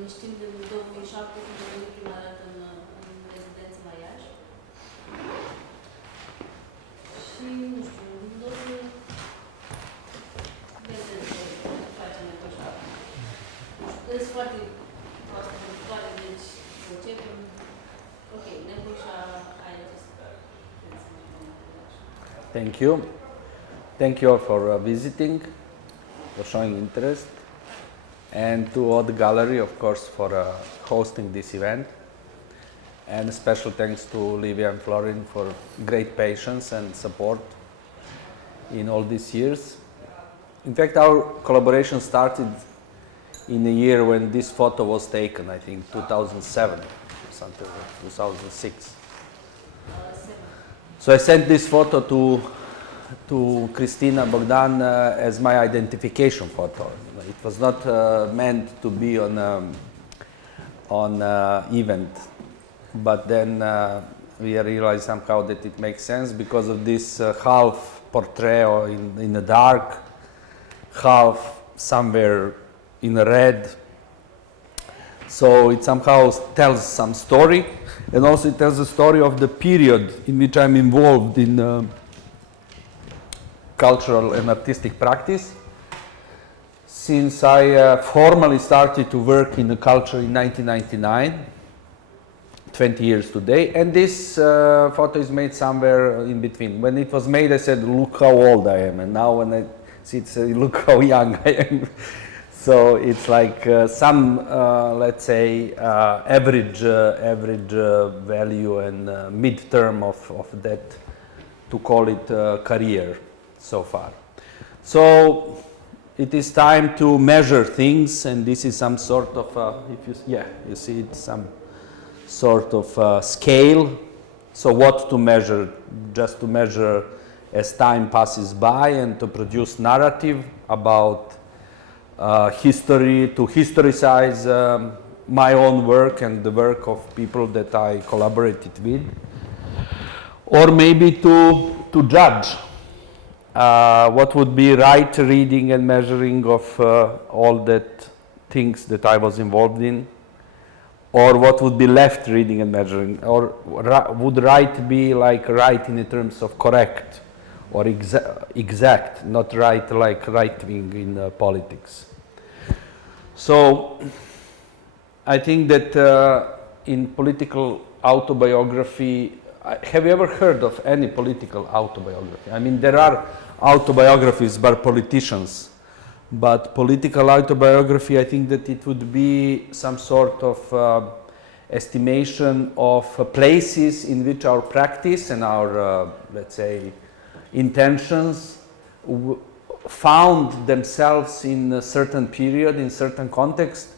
Ne știm de 2007 când am venit prima dată în rezidență la Iași. Și, nu știu, doar să vedem ce facem Nebojša. Sunt foarte proastă vorbitoare, deci să începem. Ok, Nebojša, ai just Thank you. Thank you all for visiting, for showing interest, and to all the gallery, of course, for hosting this event. And a special thanks to Livia and Florin for great patience and support in all these years. In fact, our collaboration started in a year when this photo was taken, I think 2007 or something, 2006. So I sent this photo to Christina Bogdan as my identification photo. It was not meant to be on event, but then we realized somehow that it makes sense because of this half portrait in the dark, half somewhere in red. So it somehow tells some story, and also it tells the story of the period in which I'm involved in cultural and artistic practice. Since I formally started to work in the culture in 1999, 20 years today, and this photo is made somewhere in between. When it was made, I said, look how old I am, and now when I see it, say, look how young I am. So it's like some, let's say, average value and mid-term of that, to call it career so far. So it is time to measure things, and this is some sort of, you see it, some sort of scale. So what to measure? Just to measure as time passes by and to produce narrative about history, to historicize my own work and the work of people that I collaborated with, or maybe to judge what would be right reading and measuring of all that things that I was involved in, or what would be left reading and measuring, or would right be like right in the terms of correct or exact, not right like right-wing in politics. So I think that in political autobiography, have you ever heard of any political autobiography? I mean, there are autobiographies by politicians, but political autobiography, I think that it would be some sort of estimation of places in which our practice and our, let's say, intentions found themselves in a certain period, in certain context,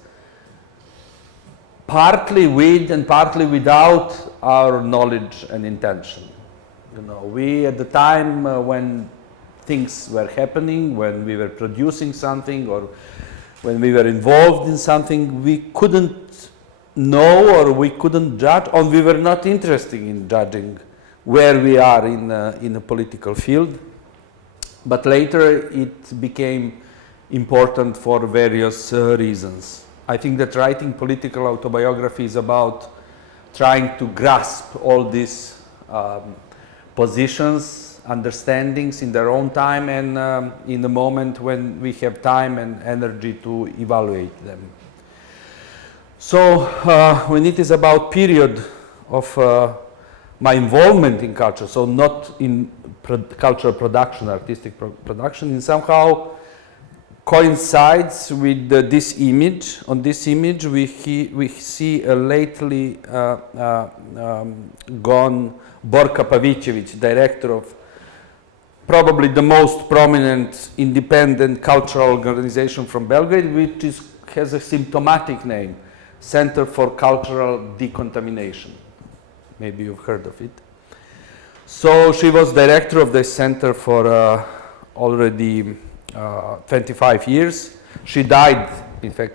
partly with and partly without our knowledge and intention. You know, we at the time when things were happening, when we were producing something or when we were involved in something, we couldn't know or we couldn't judge, or we were not interested in judging where we are in a political field. But later it became important for various reasons. I think that writing political autobiography is about trying to grasp all these positions, understandings in their own time and in the moment when we have time and energy to evaluate them. So when it is about period of my involvement in culture, so not in cultural production, artistic production, it somehow coincides with this image. On this image we see a lately gone Borka Pavicevic, director of probably the most prominent independent cultural organization from Belgrade, which has a symptomatic name, Center for Cultural Decontamination. Maybe you've heard of it. So she was director of the center for already 25 years. She died, in fact,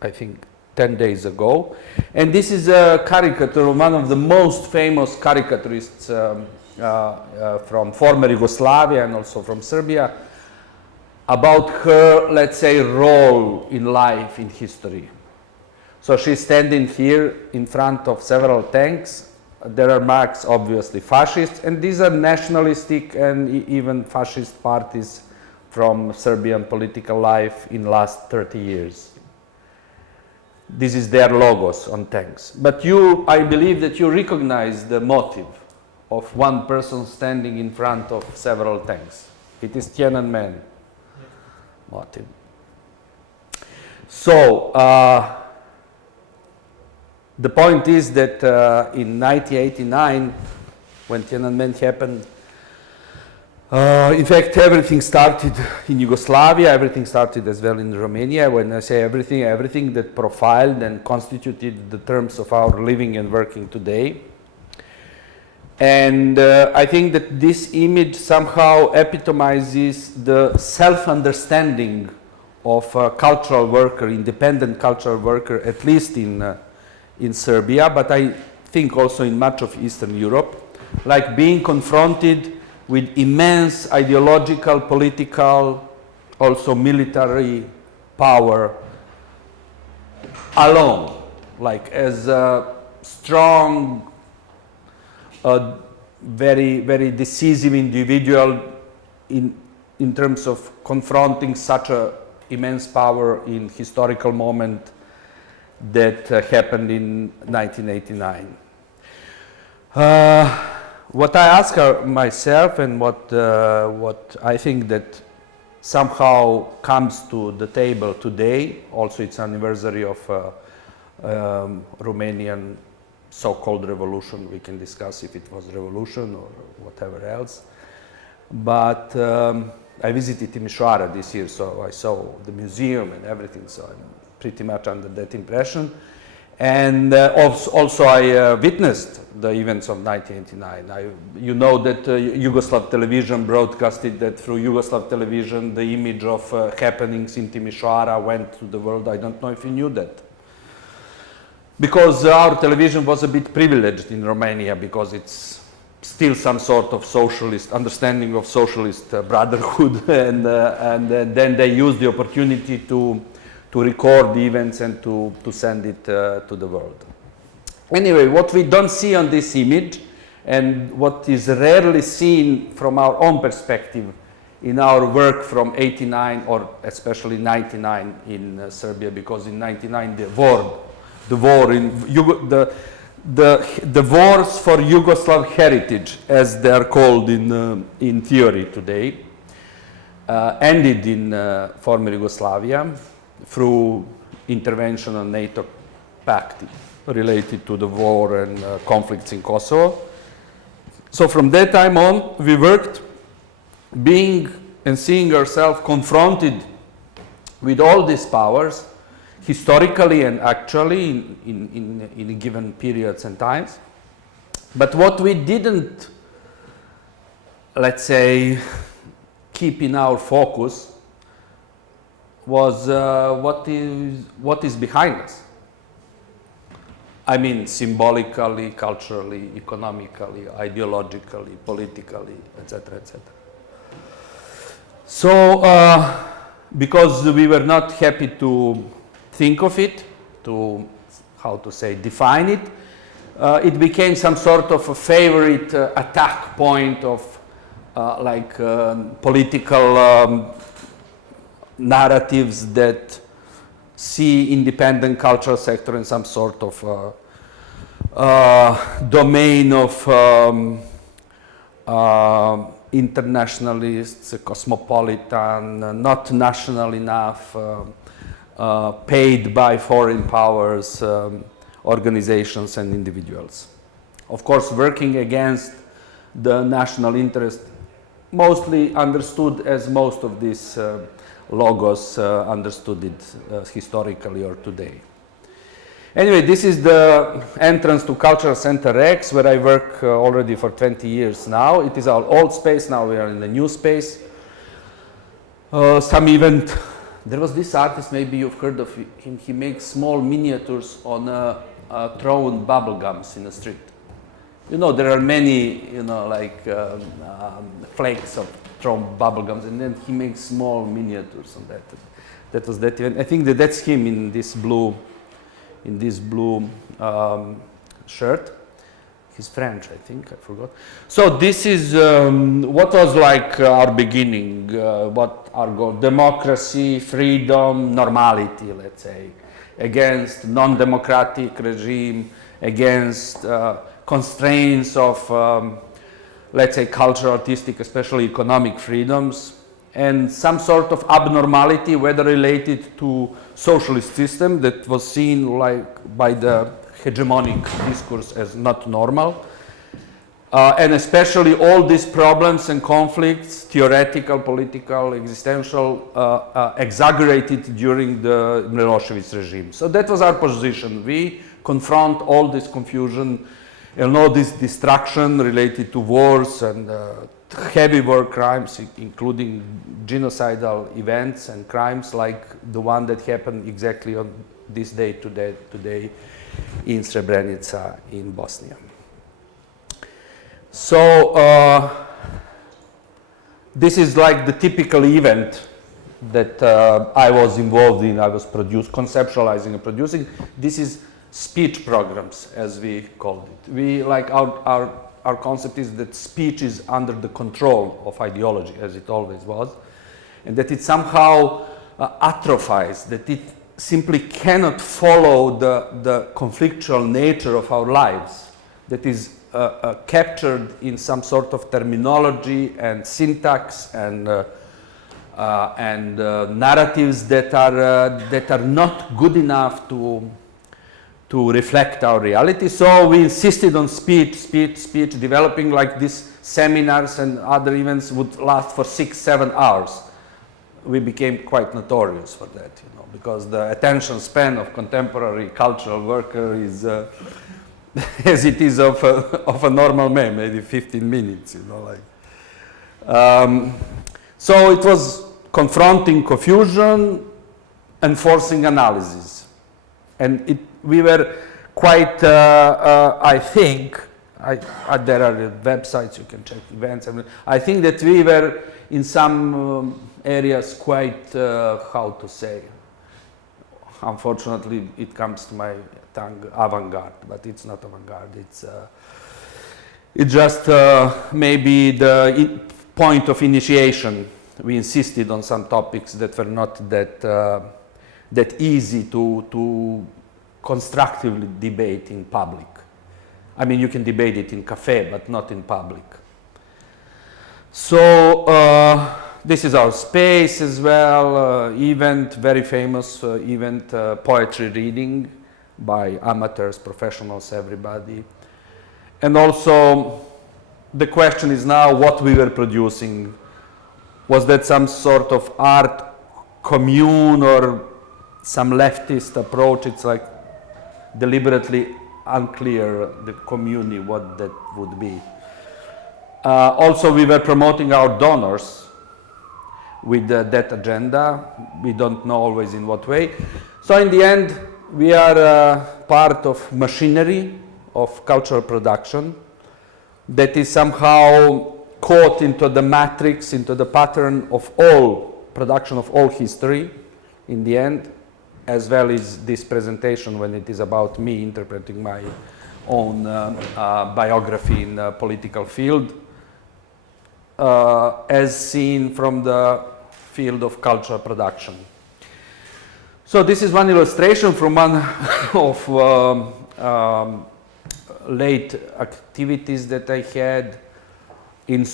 I think 10 days ago. And this is a caricature of one of the most famous caricaturists from former Yugoslavia and also from Serbia, about her, let's say, role in life, in history. So she's standing here in front of several tanks. There are marks, obviously, fascists, and these are nationalistic and even fascist parties from Serbian political life in last 30 years. This is their logos on tanks. But you, I believe that you recognize the motive of one person standing in front of several tanks. It is Tiananmen motive. So, the point is that in 1989, when Tiananmen happened, in fact, everything started in Yugoslavia, everything started as well in Romania. When I say everything, everything that profiled and constituted the terms of our living and working today. And I think that this image somehow epitomizes the self-understanding of a cultural worker, independent cultural worker, at least in Serbia, but I think also in much of Eastern Europe, like being confronted with immense ideological, political, also military power alone, like as a strong, very, very decisive individual in terms of confronting such a immense power in historical moment that happened in 1989. What I ask myself and what I think that somehow comes to the table today, also it's anniversary of Romanian so-called revolution. We can discuss if it was revolution or whatever else. But I visited Timisoara this year, so I saw the museum and everything, so I'm pretty much under that impression. And also I witnessed the events of 1989. You know that Yugoslav television broadcasted that through Yugoslav television the image of happenings in Timisoara went to the world. I don't know if you knew that. Because our television was a bit privileged in Romania because it's still some sort of socialist understanding of socialist brotherhood and then they used the opportunity to record the events and to send it to the world. Anyway, what we don't see on this image and what is rarely seen from our own perspective in our work from 89 or especially 99 in Serbia, because in 99 the wars for Yugoslav heritage, as they are called in theory today, ended in former Yugoslavia through intervention on NATO pact related to the war and conflicts in Kosovo. So from that time on, we worked being and seeing ourselves confronted with all these powers, historically and actually in given periods and times. But what we didn't, let's say, keep in our focus was what is behind us. I mean, symbolically, culturally, economically, ideologically, politically, etc., etc. So, because we were not happy to think of it, to, how to say, define it, it became some sort of a favorite attack point of political narratives that see independent cultural sector in some sort of domain of internationalists, cosmopolitan, not national enough, paid by foreign powers, organizations and individuals. Of course, working against the national interest, mostly understood as most of these logos understood it historically or today. Anyway, this is the entrance to Cultural Center X, where I work already for 20 years now. It is our old space, now we are in the new space. Some event, there was this artist, maybe you've heard of him, he makes small miniatures on thrown bubble gums in the street. You know, there are many, you know, like flakes of thrown bubble gums, and then he makes small miniatures on that. That was that event. I think that's him in this blue in this blue shirt. He's French, I think, I forgot. So this is what was like our beginning, what our goal, democracy, freedom, normality, let's say, against non-democratic regime, against constraints of, let's say, cultural, artistic, especially economic freedoms, and some sort of abnormality, whether related to socialist system that was seen like by the hegemonic discourse as not normal, and especially all these problems and conflicts, theoretical, political, existential, exaggerated during the Milosevic regime. So that was our position. We confront all this confusion and all this destruction related to wars and heavy war crimes, including genocidal events and crimes like the one that happened exactly on this day today in Srebrenica in Bosnia. So this is like the typical event that I was involved in. I was conceptualizing and producing. This is speech programs, as we called it. We like our concept is that speech is under the control of ideology, as it always was, and that it somehow atrophies, that it simply cannot follow the conflictual nature of our lives, that is captured in some sort of terminology and syntax and narratives that are not good enough to reflect our reality. So we insisted on speech, developing like these seminars and other events would last for 6-7 hours. We became quite notorious for that, you know, because the attention span of contemporary cultural worker is as it is of a normal man, maybe 15 minutes, you know, like. So it was confronting confusion, enforcing analysis, and we were quite, I think, there are websites you can check events. I think that we were in some areas quite, how to say, unfortunately it comes to my tongue, avant-garde, but it's not avant-garde. It's just maybe the point of initiation. We insisted on some topics that were not that easy to constructively debate in public. I mean, you can debate it in cafe, but not in public. So this is our space as well, event, very famous event, poetry reading by amateurs, professionals, everybody. And also, the question is now what we were producing. Was that some sort of art commune or some leftist approach? It's like deliberately unclear, the community, what that would be. Also, we were promoting our donors with that agenda. We don't know always in what way. So in the end, we are part of machinery of cultural production that is somehow caught into the matrix, into the pattern of all production of all history in the end, as well as this presentation when it is about me interpreting my own biography in the political field, as seen from the field of cultural production. So this is one illustration from one of late activities that I had in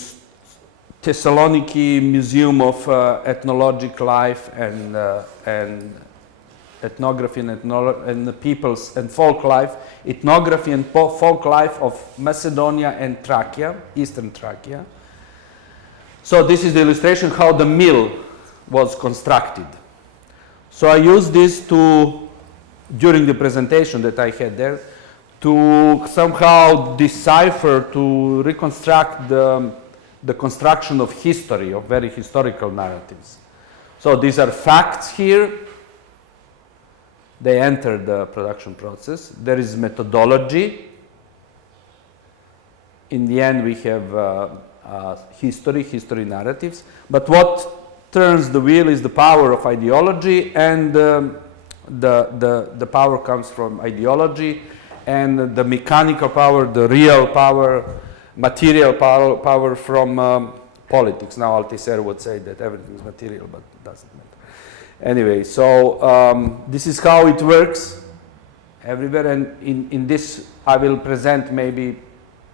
Thessaloniki Museum of Ethnologic Life and Ethnography and the Peoples and Folk Life, Ethnography and Folk Life of Macedonia and Thracia, Eastern Thracia. So this is the illustration how the mill was constructed. So I used this during the presentation that I had there, to somehow decipher, to reconstruct the construction of history, of very historical narratives. So these are facts here. They enter the production process. There is methodology. In the end, we have history narratives. But what turns the wheel is the power of ideology and the power comes from ideology, and the mechanical power, the real power, material power from politics. Now Althusser would say that everything is material, but it doesn't matter. Anyway, so this is how it works everywhere, and in this I will present maybe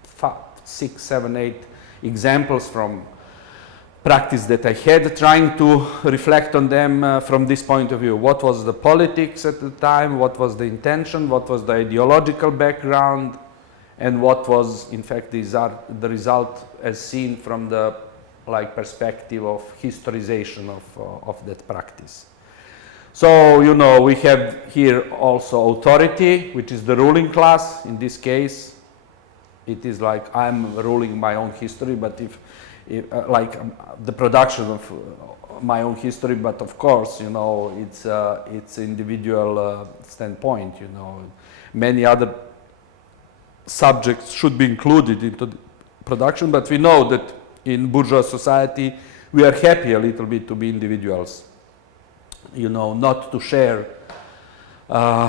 5, 6, 7, 8 examples from practice that I had, trying to reflect on them from this point of view. What was the politics at the time, what was the intention, what was the ideological background, and what was in fact the result as seen from the perspective of historization of that practice. So, you know, we have here also authority, which is the ruling class. In this case, it is like I'm ruling my own history, but if the production of my own history, but of course, you know, it's individual standpoint, you know. Many other subjects should be included into the production, but we know that in bourgeois society, we are happy a little bit to be individuals, you know, not to share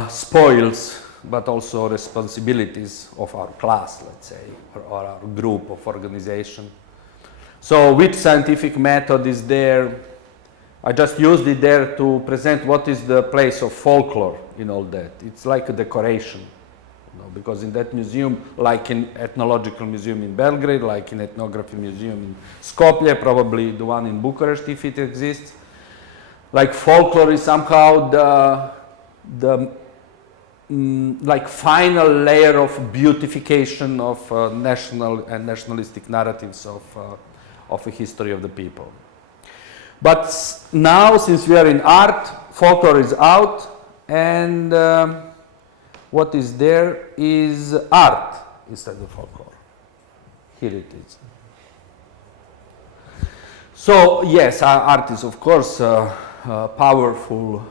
spoils, but also responsibilities of our class, let's say, or our group of organization. So which scientific method is there? I just used it there to present what is the place of folklore in all that. It's like a decoration, you know, because in that museum, like in Ethnological Museum in Belgrade, like in Ethnography Museum in Skopje, probably the one in Bucharest if it exists, like folklore is somehow the like final layer of beautification of national and nationalistic narratives of a history of the people. But now, since we are in art, folklore is out, and what is there is art instead of folklore. Here it is. So yes, art is of course powerful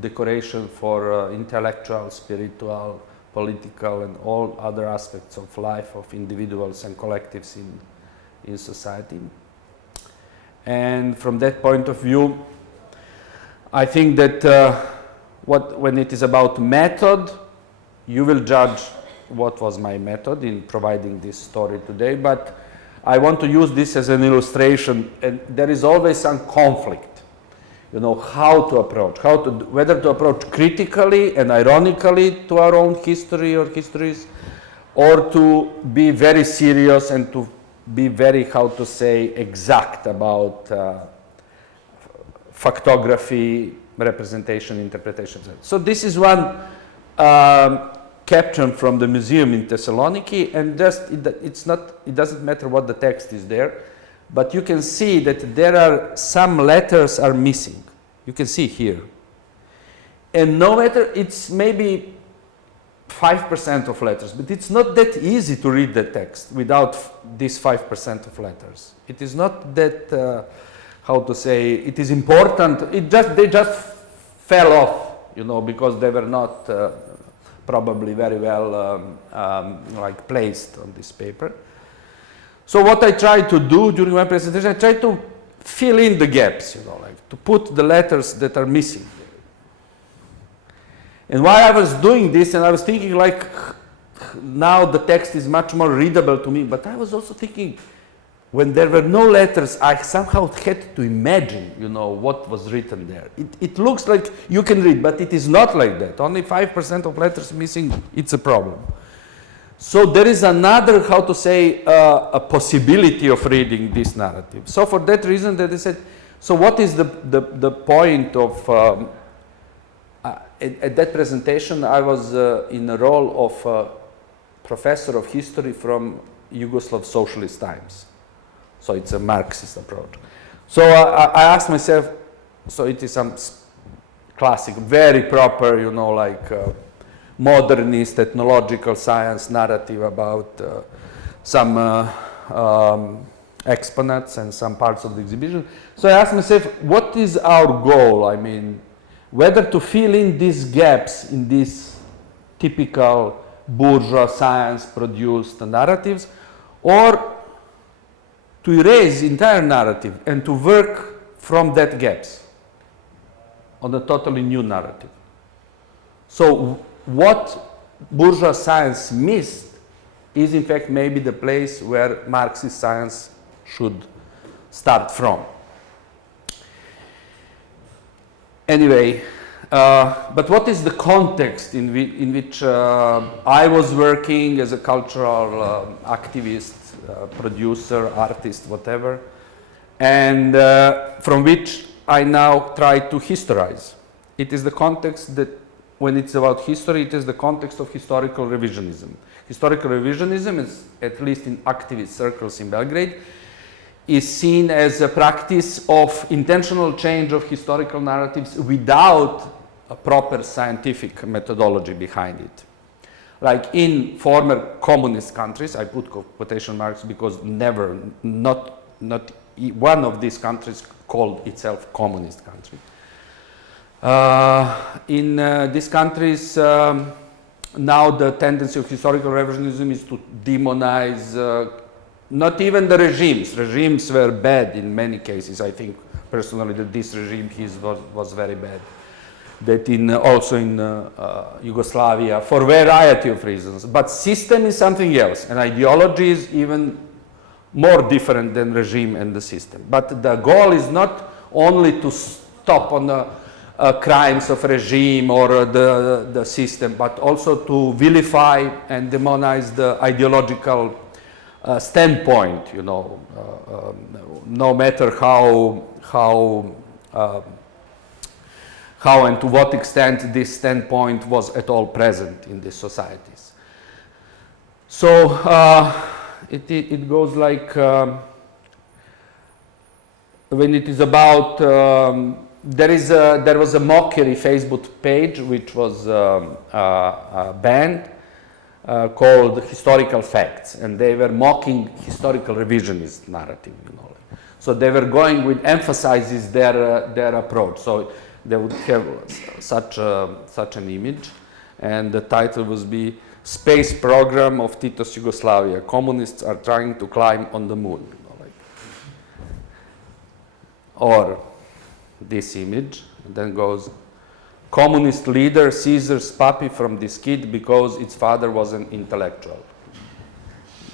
decoration for intellectual, spiritual, political, and all other aspects of life of individuals and collectives in society. And from that point of view, I think that when it is about method, you will judge what was my method in providing this story today, but I want to use this as an illustration, and there is always some conflict. You know, how to approach, whether to approach critically and ironically to our own history or histories, or to be very serious and to be very, how to say, exact about factography, representation, interpretation. So this is one caption from the museum in Thessaloniki, and just it doesn't matter what the text is there, but you can see that there are some letters are missing. You can see here. And no matter, it's maybe 5% of letters, but it's not that easy to read the text without this 5% of letters. It is not that, how to say, it is important. They just fell off, you know, because they were not probably very well like placed on this paper. So what I tried to do during my presentation, I tried to fill in the gaps, you know, like to put the letters that are missing. And while I was doing this, and I was thinking like, now the text is much more readable to me, but I was also thinking, when there were no letters, I somehow had to imagine, you know, what was written there. It looks like you can read, but it is not like that. Only 5% of letters missing, it's a problem. So there is another, how to say, a possibility of reading this narrative. So for that reason that I said, so what is the point of, at that presentation I was in the role of professor of history from Yugoslav socialist times. So it's a Marxist approach. So I asked myself, so it is some classic, very proper, you know, like modernist ethnological science narrative about some exponents and some parts of the exhibition. So I asked myself, what is our goal? I mean, whether to fill in these gaps in these typical bourgeois science-produced narratives, or to erase the entire narrative and to work from that gaps on a totally new narrative. So what bourgeois science missed is in fact maybe the place where Marxist science should start from. Anyway, but what is the context in which I was working as a cultural activist, producer, artist, whatever, and from which I now try to historize? It is the context that, when it's about history, it is the context of historical revisionism. Historical revisionism is, at least in activist circles in Belgrade, is seen as a practice of intentional change of historical narratives without a proper scientific methodology behind it. Like in former communist countries, I put quotation marks because not one of these countries called itself communist country. In these countries, now the tendency of historical revisionism is to demonize not even the regimes. Regimes were bad in many cases. I think personally that this regime was very bad. That also in Yugoslavia, for a variety of reasons. But system is something else, and ideology is even more different than regime and the system. But the goal is not only to stop on the crimes of regime or the system, but also to vilify and demonize the ideological standpoint, you know, no matter how and to what extent this standpoint was at all present in these societies. So it goes like, when it is about, there was a mockery Facebook page which was banned, called Historical Facts, and they were mocking historical revisionist narrative, you know. So they were going with emphasizes their approach. So they would have such an image, and the title would be "Space Program of Tito's Yugoslavia. Communists are trying to climb on the moon." You know, like. Or this image, and then goes, "Communist leader seizes puppy from this kid because its father was an intellectual."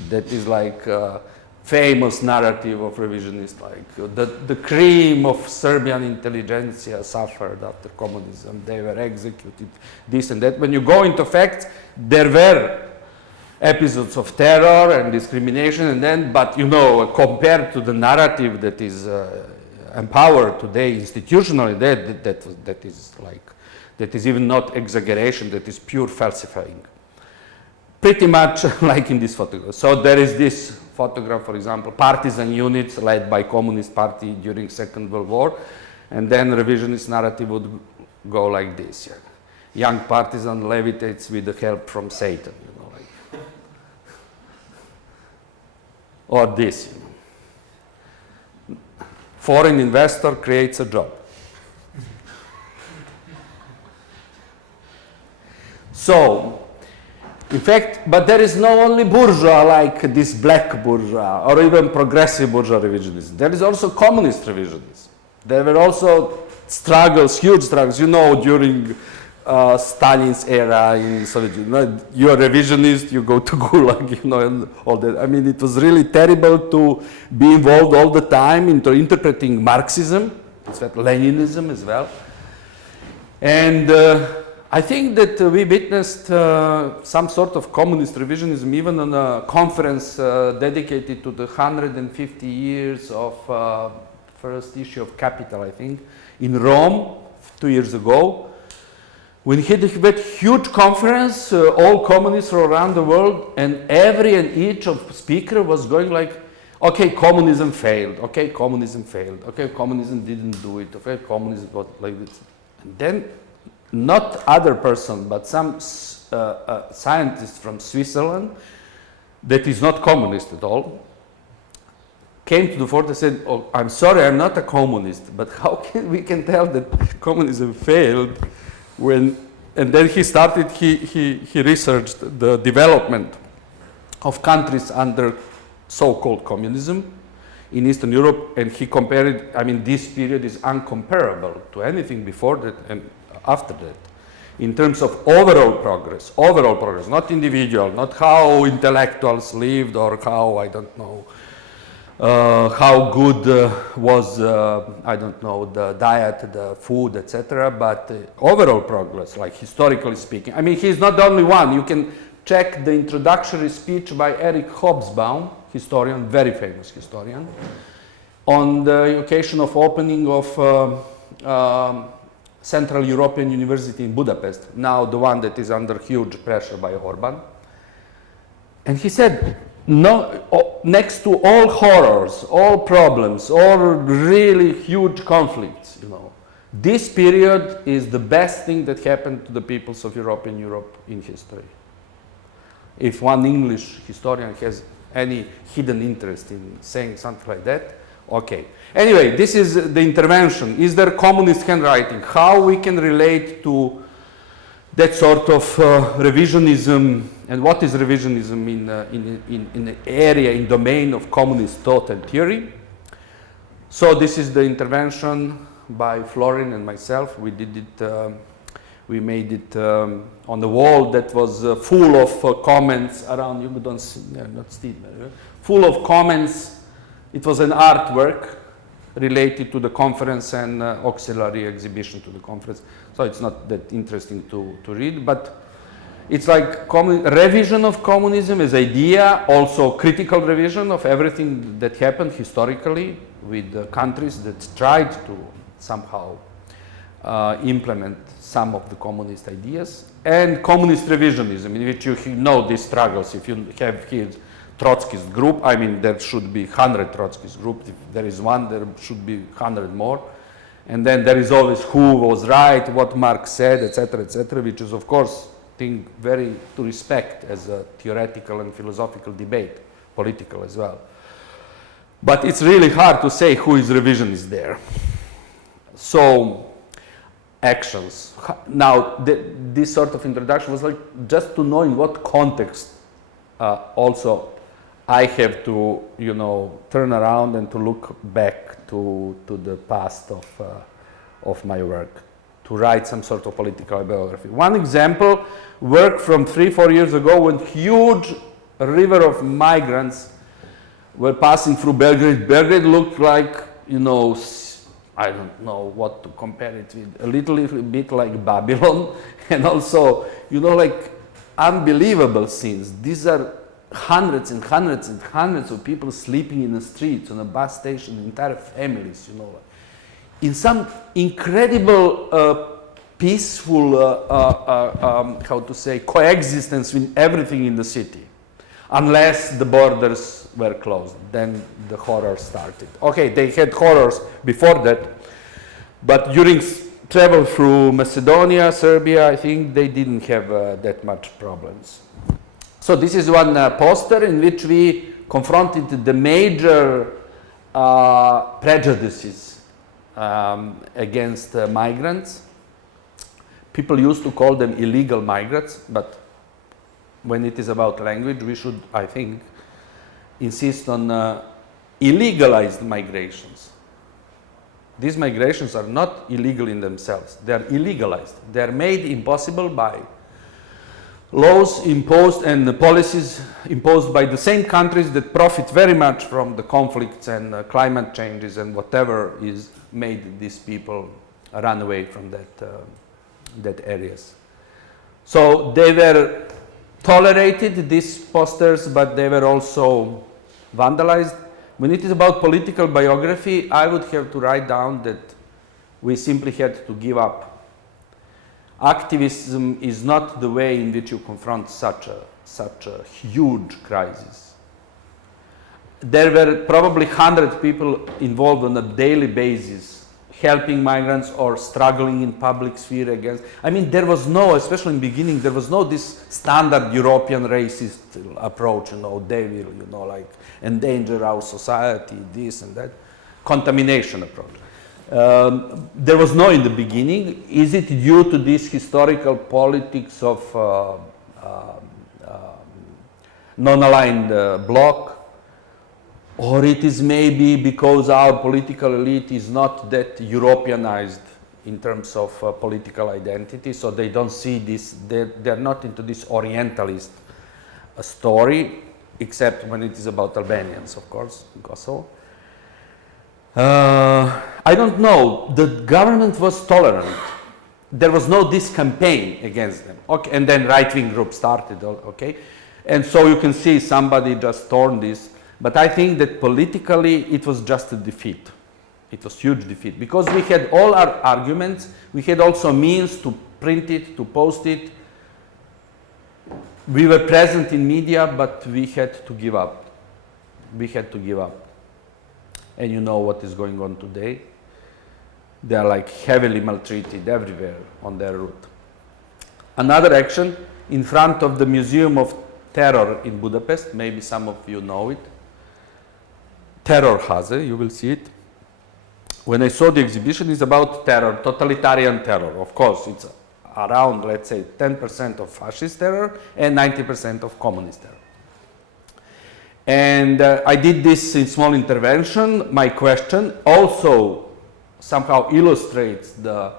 That is like a famous narrative of revisionists, like the cream of Serbian intelligentsia suffered after communism. They were executed, this and that. When you go into facts, there were episodes of terror and discrimination, and then, but you know, compared to the narrative that is empowered today institutionally, that is even not exaggeration, that is pure falsifying. Pretty much like in this photograph. So there is this photograph, for example, partisan units led by Communist Party during Second World War, and then revisionist narrative would go like this. Yeah. Young partisan levitates with the help from Satan, you know, like. Or this, you know. Foreign investor creates a job. So, in fact, but there is no only bourgeois like this black bourgeois or even progressive bourgeois revisionism. There is also communist revisionism. There were also struggles, huge struggles, you know, during Stalin's era in Soviet Union. You are a revisionist, you go to Gulag, you know, and all that. I mean, it was really terrible to be involved all the time into interpreting Marxism, it's that Leninism as well. And I think that we witnessed some sort of communist revisionism even on a conference dedicated to the 150 years of first issue of Capital, I think, in Rome 2 years ago. When he had a huge conference, all communists from around the world, and every and each of speaker was going like, okay, communism failed, okay, communism failed, okay, communism didn't do it, okay, communism was like this. And then not other person, but some scientist from Switzerland that is not communist at all, came to the fore and said, "Oh, I'm sorry, I'm not a communist, but how can we tell that communism failed when?" And then he started, he researched the development of countries under so-called communism in Eastern Europe, and he compared it. I mean, this period is uncomparable to anything before that and after that. in terms of overall progress, not individual, not how intellectuals lived or how, I don't know, how good was, I don't know, the diet, the food, etc., but overall progress, like historically speaking. I mean, he's not the only one. You can check the introductory speech by Eric Hobsbawm, historian, very famous historian, on the occasion of opening of Central European University in Budapest, now the one that is under huge pressure by Orban. And he said, no, next to all horrors, all problems, all really huge conflicts, you know, this period is the best thing that happened to the peoples of European Europe in history. If one English historian has any hidden interest in saying something like that, okay. Anyway, this is the intervention. Is there communist handwriting? How we can relate to that sort of revisionism, and what is revisionism in the area, in domain of communist thought and theory? So this is the intervention by Florin and myself. We did it, we made it on the wall that was full of comments around, you don't see, not Steve, full of comments. It was an artwork related to the conference and auxiliary exhibition to the conference. So it's not that interesting to read, but it's like revision of communism as idea, also critical revision of everything that happened historically with countries that tried to somehow implement some of the communist ideas, and communist revisionism, in which you know these struggles. If you have here Trotskyist group, I mean, there should be 100 Trotskyist groups. If there is one, there should be 100 more. And then there is always who was right, what Marx said, etc., which is, of course, thing very to respect as a theoretical and philosophical debate, political as well. But it's really hard to say who is revisionist there. So, actions. Now, this sort of introduction was like just to know in what context also I have to, you know, turn around and to look back to the past of my work, to write some sort of political biography. One example, work from 3-4 years ago when huge river of migrants were passing through Belgrade. Belgrade looked like, you know, I don't know what to compare it with, a little bit like Babylon, and also, you know, like unbelievable scenes. These are hundreds and hundreds and hundreds of people sleeping in the streets, on a bus station, entire families, you know, in some incredible peaceful, how to say, coexistence with everything in the city, unless the borders were closed. Then the horror started. Okay, they had horrors before that, but during travel through Macedonia, Serbia, I think they didn't have that much problems. So this is one poster in which we confronted the major prejudices against migrants. People used to call them illegal migrants, but when it is about language, we should, I think, insist on illegalized migrations. These migrations are not illegal in themselves. They are illegalized. They are made impossible by laws imposed and policies imposed by the same countries that profit very much from the conflicts and climate changes and whatever is made these people run away from that areas. So they were tolerated, these posters, but they were also vandalized. When it is about political biography, I would have to write down that we simply had to give up. Activism is not the way in which you confront such a huge crisis. There were probably 100 people involved on a daily basis, helping migrants or struggling in public sphere against. I mean, there was no, especially in the beginning, there was no this standard European racist approach, you know, they will, you know, like endanger our society, this and that, contamination approach. There was no in the beginning. Is it due to this historical politics of non-aligned bloc? Or it is maybe because our political elite is not that Europeanized in terms of political identity, so they don't see this, they're not into this Orientalist story, except when it is about Albanians, of course, in Kosovo. I don't know, the government was tolerant. There was no this campaign against them. Okay, and then right-wing group started, okay? And so you can see somebody just torn this, but I think that politically it was just a defeat. It was huge defeat, because we had all our arguments, we had also means to print it, to post it. We were present in media, but we had to give up. We had to give up. And you know what is going on today. They are like heavily maltreated everywhere on their route. Another action in front of the Museum of Terror in Budapest, maybe some of you know it. Terrorháze, you will see it. When I saw the exhibition, it's about terror, totalitarian terror. Of course, it's around, let's say, 10% of fascist terror and 90% of communist terror. And I did this in small intervention. My question also somehow illustrates the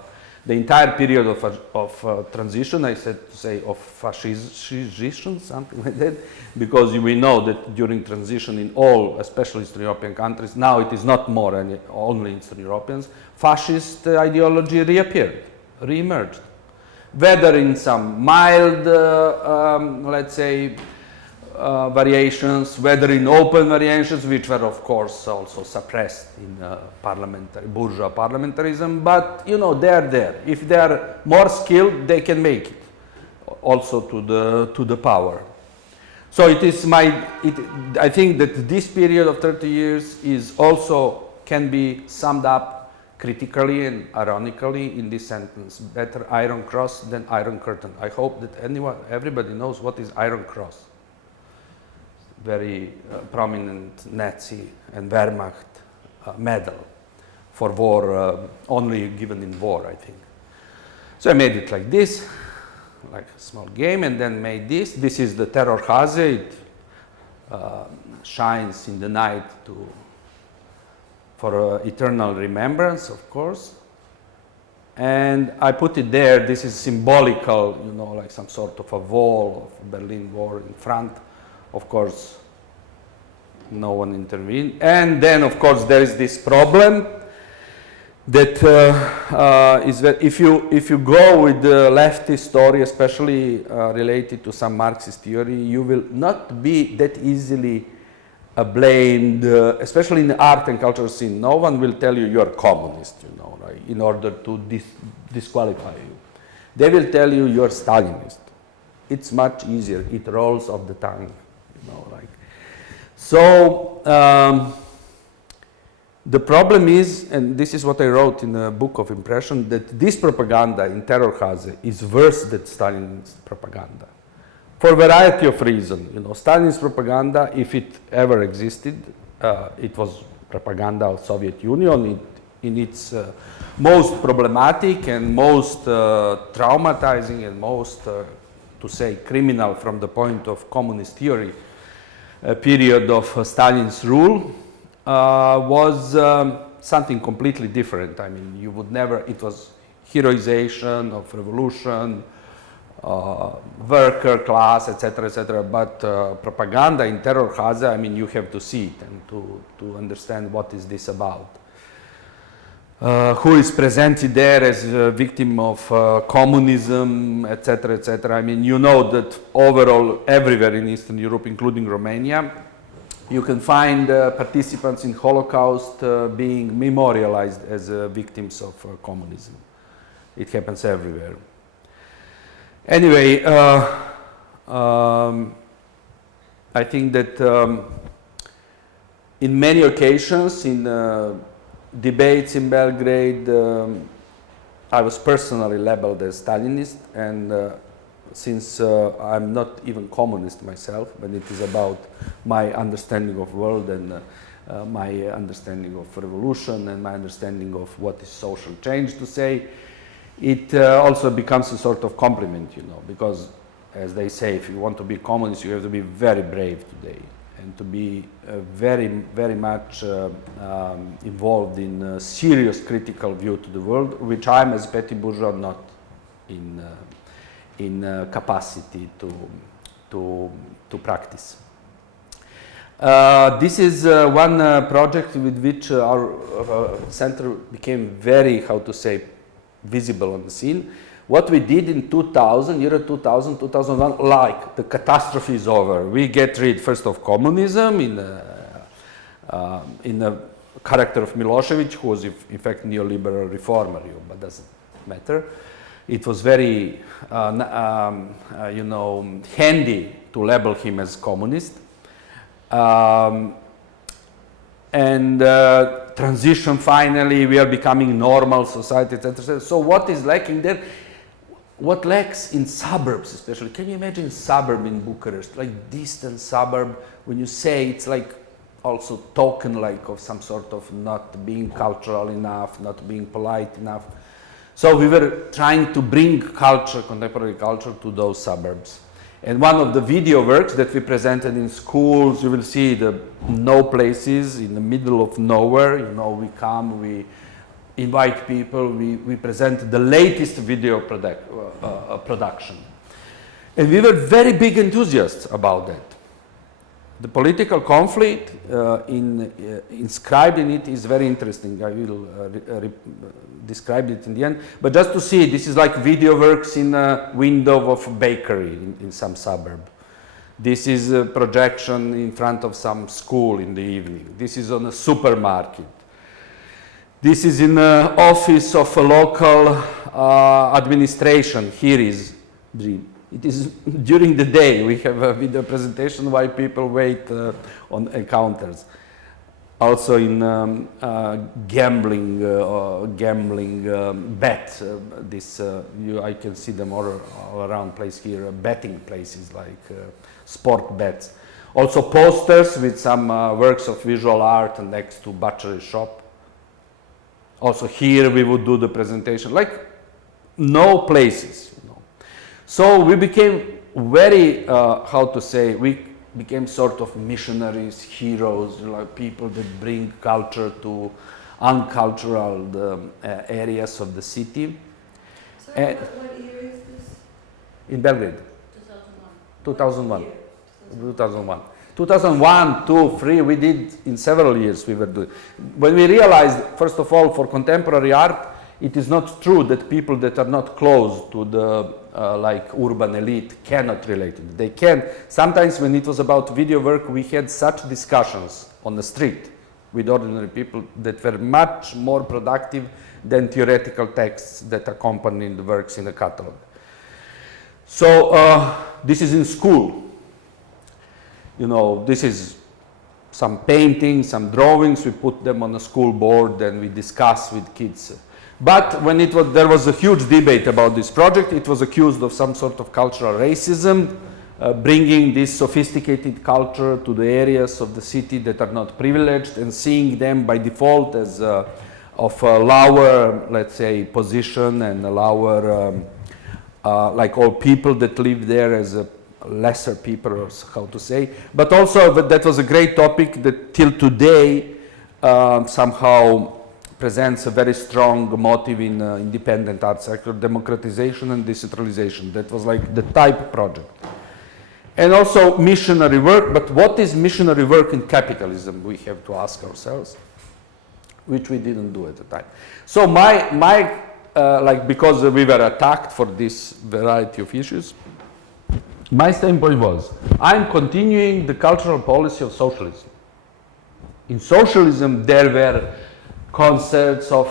entire period of transition, I said to say of fascism, something like that, because we know that during transition in all, especially Eastern European countries, now it is not more only Eastern Europeans, fascist ideology reappeared, re-emerged. Whether in some mild, let's say, variations, whether in open variations, which were of course also suppressed in bourgeois parliamentarism, but you know, they are there. If they are more skilled, they can make it also to the power. So it is I think that this period of 30 years is also can be summed up critically and ironically in this sentence: better Iron Cross than Iron Curtain. I hope that everybody knows what is Iron Cross. Very prominent Nazi and Wehrmacht medal for war, only given in war, I think. So I made it like this, like a small game, and then made this. This is the Terrorháze. It shines in the night for eternal remembrance, of course. And I put it there. This is symbolical, you know, like some sort of a wall of Berlin Wall in front. Of course, no one intervened. And then, of course, there is this problem that is that if you go with the leftist story, especially related to some Marxist theory, you will not be that easily blamed, especially in the art and culture scene. No one will tell you you're communist, you know, right, in order to disqualify you. They will tell you you're Stalinist. It's much easier. It rolls off the tongue. So the problem is, and this is what I wrote in a book of impression, that this propaganda in Terrorháze is worse than Stalin's propaganda, for a variety of reasons. You know, Stalin's propaganda, if it ever existed, it was propaganda of Soviet Union in its most problematic and most traumatizing and most, to say, criminal from the point of communist theory period of Stalin's rule, was something completely different. I mean, you would never, it was heroization of revolution, worker class, etc., but propaganda in Terrorháze, I mean, you have to see it and to understand what is this about. Who is presented there as a victim of communism, etc., I mean, you know that overall, everywhere in Eastern Europe, including Romania, you can find participants in Holocaust being memorialized as victims of communism. It happens everywhere. Anyway, I think that in many occasions, in debates in Belgrade, I was personally labeled as Stalinist, and since I'm not even communist myself, when it is about my understanding of world and my understanding of revolution and my understanding of what is social change, to say, it also becomes a sort of compliment, you know, because as they say, if you want to be communist, you have to be very brave today. and to be very, very much involved in a serious critical view to the world, which I'm as petty bourgeois not in capacity to practice. This is one project with which our center became very, how to say, visible on the scene. What we did in 2000, year 2000, 2001, like the catastrophe is over. We get rid first of communism in the character of Milosevic, who was in fact neoliberal reformer, but doesn't matter. It was very, you know, handy to label him as communist. Transition, finally, we are becoming normal society, etc. So what is lacking there? What lacks in suburbs especially? Can you imagine suburb in Bucharest, like distant suburb, when you say it's like also token like of some sort of not being cultural enough, not being polite enough. So we were trying to bring culture, contemporary culture, to those suburbs. And one of the video works that we presented in schools, you will see the no places in the middle of nowhere. You know, we come, we invite people, we present the latest video production. And we were very big enthusiasts about that. The political conflict inscribed in it is very interesting. I will describe it in the end. But just to see, this is like video works in a window of a bakery in some suburb. This is a projection in front of some school in the evening. This is on a supermarket. This is in the office of a local administration. Here is dream. It is during the day. We have a video presentation while people wait on encounters. Also in gambling bet. I can see them all around place here. Betting places like sport bets. Also posters with some works of visual art next to butchery shop. Also here we would do the presentation, like no places, you know. So we became very, how to say, we became sort of missionaries, heroes, like people that bring culture to uncultural areas of the city. So what year is this? In Belgrade. 2001. 2001. 2001, 2, 3, we did in several years we were doing. When we realized, first of all, for contemporary art, it is not true that people that are not close to the like urban elite cannot relate to it. They can. Sometimes when it was about video work, we had such discussions on the street with ordinary people that were much more productive than theoretical texts that accompany the works in the catalog. So this is in school. You know, this is some paintings, some drawings, we put them on a school board and we discuss with kids. But when there was a huge debate about this project, it was accused of some sort of cultural racism, bringing this sophisticated culture to the areas of the city that are not privileged and seeing them by default as of a lower, let's say, position and a lower, like all people that live there as a lesser people, or how to say. But also that was a great topic that till today somehow presents a very strong motive in independent art sector, democratization and decentralization. That was like the type project. And also missionary work, but what is missionary work in capitalism? We have to ask ourselves, which we didn't do at the time. So like because we were attacked for this variety of issues, my standpoint was, I'm continuing the cultural policy of socialism. In socialism, there were concerts of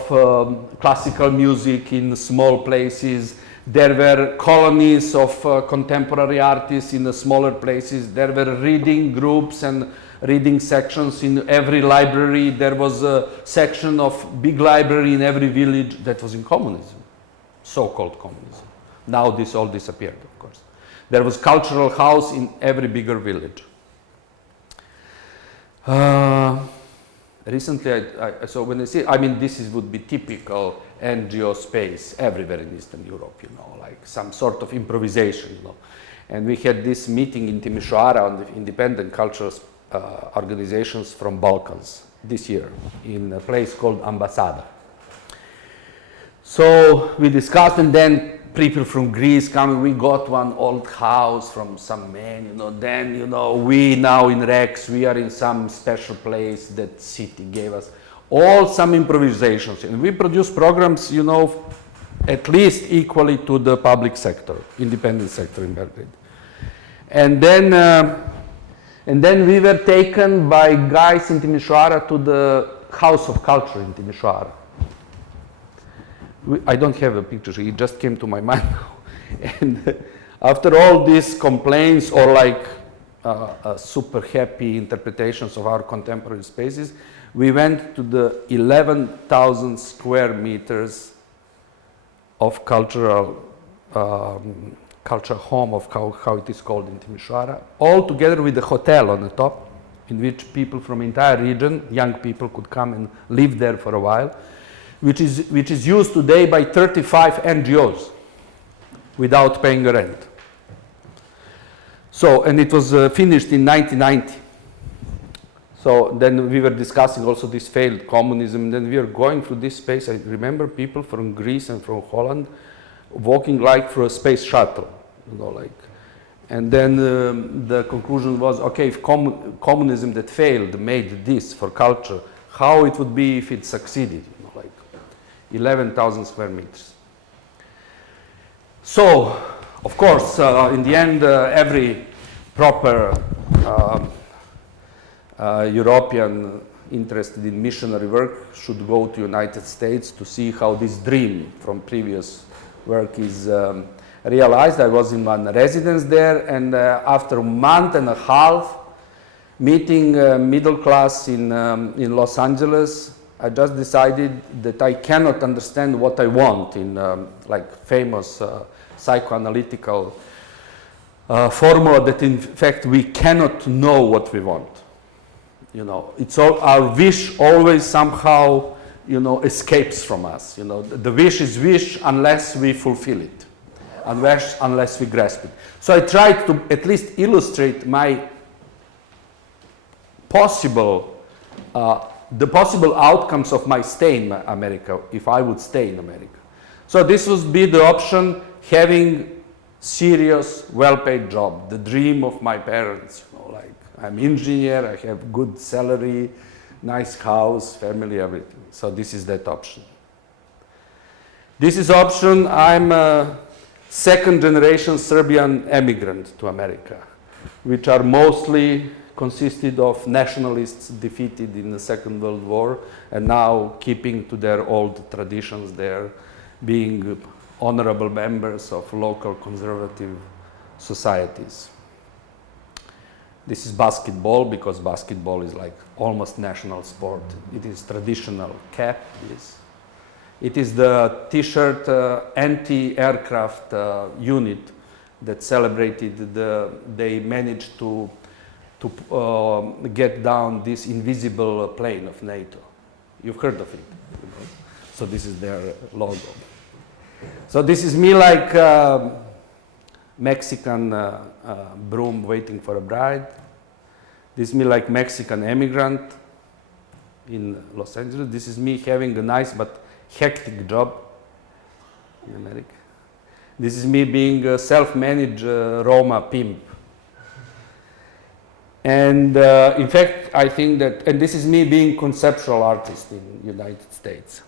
classical music in small places. There were colonies of contemporary artists in the smaller places. There were reading groups and reading sections in every library. There was a section of big library in every village. That was in communism, so-called communism. Now this all disappeared, of course. There was cultural house in every bigger village. Recently, so when I see, I mean, would be typical NGO space everywhere in Eastern Europe, you know, like some sort of improvisation, you know. And we had this meeting in Timișoara on the independent cultural organizations from Balkans this year in a place called Ambasada. So we discussed, and then people from Greece coming. We got one old house from some man, you know. Then, you know, we now in Rex, we are in some special place that city gave us. All some improvisations, and we produce programs, you know, at least equally to the public sector, independent sector in Belgrade. And then we were taken by guys in Timisoara to the House of Culture in Timisoara. I don't have a picture, it just came to my mind now. And after all these complaints or like super happy interpretations of our contemporary spaces, we went to the 11,000 square meters of cultural home of how it is called in Timisoara, all together with a hotel on the top, in which people from entire region, young people, could come and live there for a while, which is used today by 35 NGOs without paying rent. So, and it was finished in 1990. So then we were discussing also this failed communism, and then we were going through this space. I remember people from Greece and from Holland walking like through a space shuttle, you know, like. And then the conclusion was, okay, if communism that failed made this for culture, how it would be if it succeeded, you know, like 11,000 square meters. So, of course, in the end, every proper European interested in missionary work should go to United States to see how this dream from previous work is realized. I was in one residence there, and after a month and a half meeting middle class in Los Angeles, I just decided that I cannot understand what I want in like famous psychoanalytical formula that in fact we cannot know what we want. You know, it's all, our wish always somehow, you know, escapes from us. You know, the wish is wish unless we fulfill it, unless we grasp it. So I tried to at least illustrate my possible, the possible outcomes of my stay in America, if I would stay in America. So this would be the option, having serious, well-paid job, the dream of my parents. You know, like I'm engineer, I have good salary, nice house, family, everything. So this is that option. This is option, I'm a second generation Serbian emigrant to America, which are mostly consisted of nationalists defeated in the Second World War and now keeping to their old traditions there, being honorable members of local conservative societies. This is basketball, because basketball is like almost national sport. It is traditional cap. It is the T-shirt anti-aircraft unit that celebrated they managed to get down this invisible plane of NATO. You've heard of it. So this is their logo. So this is me like Mexican broom waiting for a bride. This is me like Mexican immigrant in Los Angeles. This is me having a nice but hectic job in America. This is me being a self-managed Roma pimp. And in fact, I think that, and this is me being conceptual artist in United States.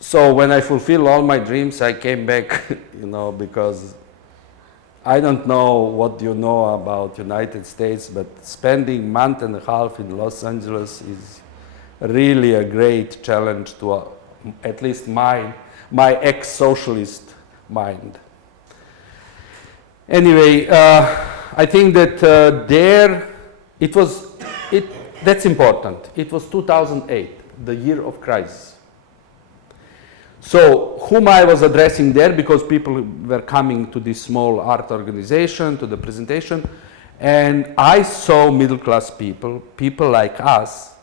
So when I fulfill all my dreams, I came back, you know, because I don't know what you know about United States, but spending a month and a half in Los Angeles is really a great challenge to at least my ex-socialist mind. Anyway, I think that that's important. It was 2008, the year of crisis. So whom I was addressing there, because people were coming to this small art organization, to the presentation, and I saw middle-class people like us,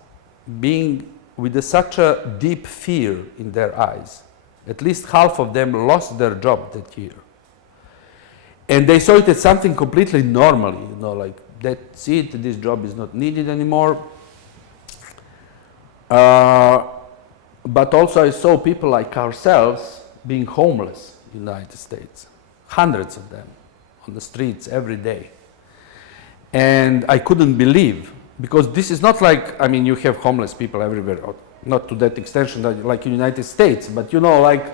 being with such a deep fear in their eyes. At least half of them lost their job that year. And they saw it as something completely normal, you know, like that's it, this job is not needed anymore. But also I saw people like ourselves being homeless in the United States, hundreds of them on the streets every day. And I couldn't believe, because this is not like, I mean, you have homeless people everywhere, not to that extension like in the United States, but you know, like,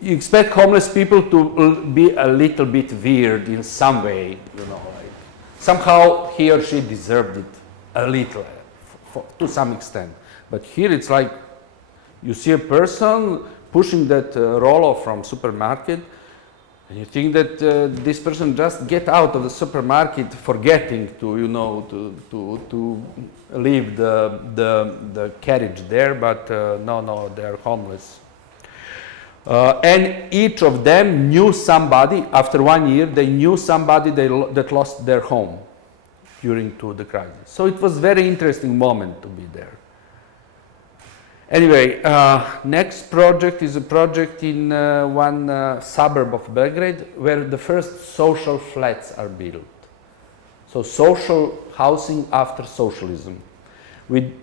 you expect homeless people to be a little bit weird in some way, you know, like, somehow he or she deserved it a little, to some extent. But here it's like, you see a person pushing that roller from supermarket, and you think that this person just get out of the supermarket forgetting to, you know, to leave the carriage there, but no, they are homeless. And each of them knew somebody, after 1 year, they knew somebody that lost their home during the crisis. So it was a very interesting moment to be there. Anyway, next project is a project in one suburb of Belgrade where the first social flats are built. So social housing after socialism. We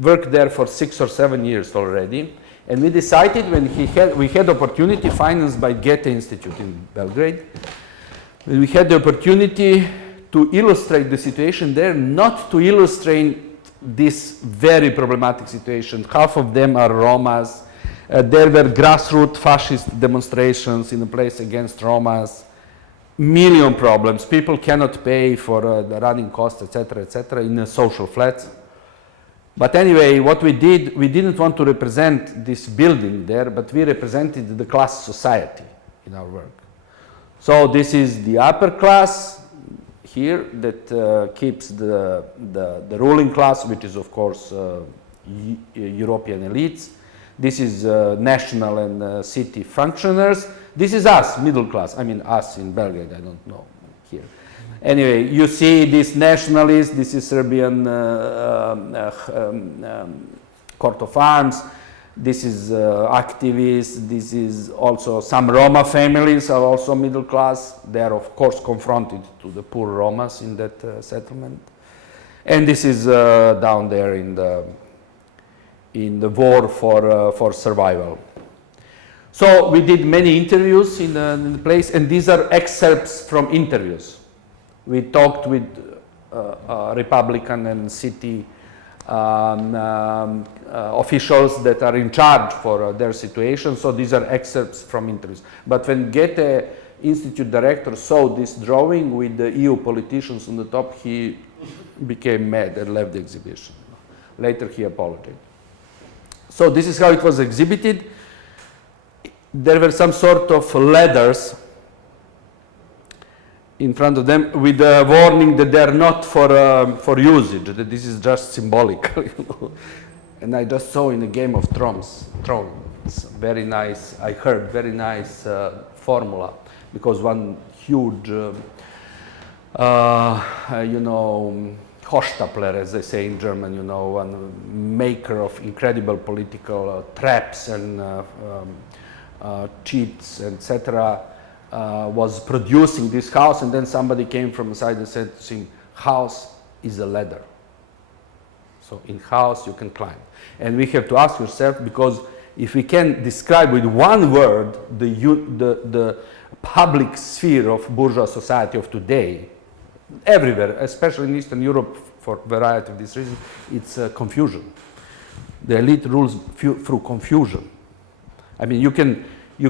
worked there for 6 or 7 years already, and we decided when we had opportunity financed by Goethe Institute in Belgrade, we had the opportunity to illustrate the situation there, not to illustrate this very problematic situation. Half of them are Romas. There were grassroots fascist demonstrations in a place against Romas. Million problems. People cannot pay for the running costs, etc., in a social flats. But anyway, what we did, we didn't want to represent this building there, but we represented the class society in our work. So this is the upper class here that keeps the ruling class, which is of course European elites. This is national and city functionaries. This is us, middle class. I mean us in Belgrade, I don't know here. Anyway, you see this nationalists, this is Serbian court of arms, this is activists, this is also some Roma families are also middle class. They are of course confronted to the poor Romas in that settlement. And this is down there in the war for survival. So we did many interviews in the place, and these are excerpts from interviews. We talked with Republican and city officials that are in charge for their situation, so these are excerpts from interviews. But when Goethe Institute director saw this drawing with the EU politicians on the top, he became mad and left the exhibition. Later he apologized. So this is how it was exhibited. There were some sort of ladders in front of them with a warning that they're not for usage, that this is just symbolic. You know? And I just saw in the Game of Thrones, very nice, I heard very nice formula, because one huge, you know, Hochstapler, as they say in German, you know, one maker of incredible political traps and cheats, etc., was producing this house, and then somebody came from the side and said to him, house is a ladder. So in house you can climb. And we have to ask yourself, because if we can describe with one word the public sphere of bourgeois society of today, everywhere, especially in Eastern Europe for a variety of these reasons, it's confusion. The elite rules through confusion. I mean, you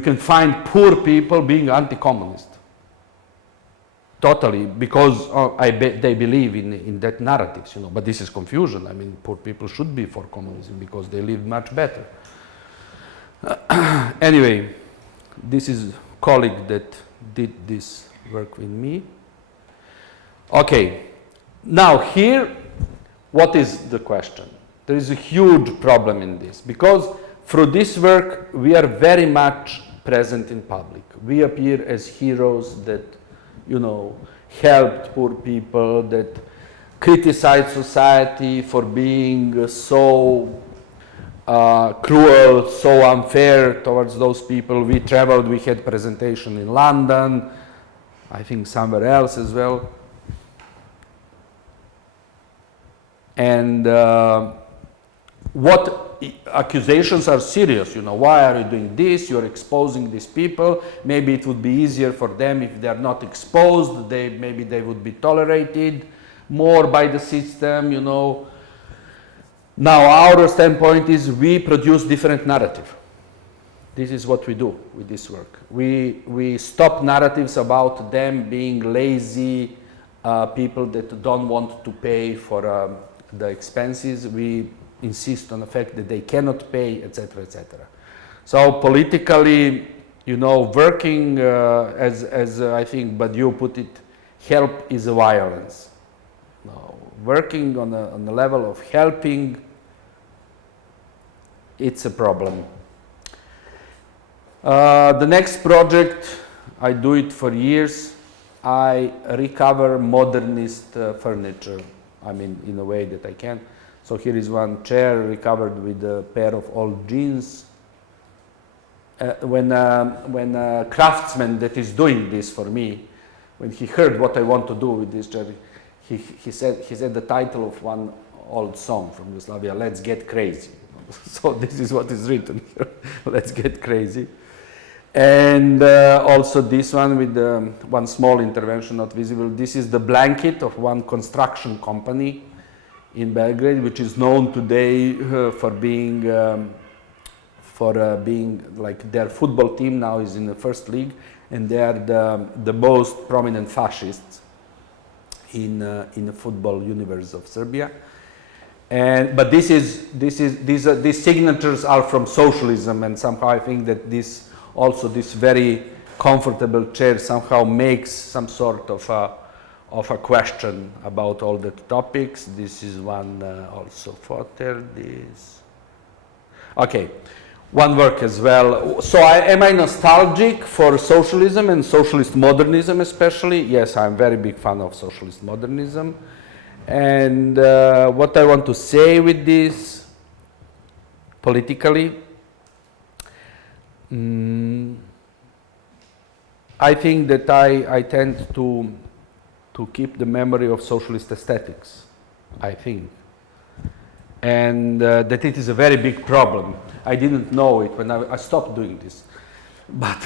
can find poor people being anti-communist. Totally, because they believe in that narratives, you know, but this is confusion. I mean, poor people should be for communism because they live much better. Anyway, this is a colleague that did this work with me. Okay, now here, what is the question? There is a huge problem in this, because through this work, we are very much present in public. We appear as heroes that, you know, helped poor people, that criticize society for being so cruel, so unfair towards those people. We traveled, we had presentation in London, I think somewhere else as well. And what accusations are serious, you know, why are you doing this, you're exposing these people, maybe it would be easier for them if they are not exposed, maybe they would be tolerated more by the system, you know. Now our standpoint is we produce different narrative. This is what we do with this work. We stop narratives about them being lazy people that don't want to pay for the expenses. We insist on the fact that they cannot pay, etc., etc. So politically, you know, working as I think Badiou put it, help is a violence. No, working on the level of helping, it's a problem. The next project, I do it for years. I recover modernist furniture. I mean, in a way that I can. So here is one chair recovered with a pair of old jeans. When a craftsman that is doing this for me, when he heard what I want to do with this chair, he said the title of one old song from Yugoslavia, "Let's Get Crazy." So this is what is written here, "Let's Get Crazy." And also this one with one small intervention not visible. This is the blanket of one construction company in Belgrade, which is known today for being like their football team now is in the first league, and they are the most prominent fascists in the football universe of Serbia. But these signatures are from socialism, and somehow I think that this very comfortable chair somehow makes some sort of a question about all the topics. This is one also photo. This, okay, one work as well. So am I nostalgic for socialism and socialist modernism especially? Yes, I'm very big fan of socialist modernism. And what I want to say with this politically, I think that I tend to keep the memory of socialist aesthetics, I think. And that it is a very big problem. I didn't know it when I stopped doing this. But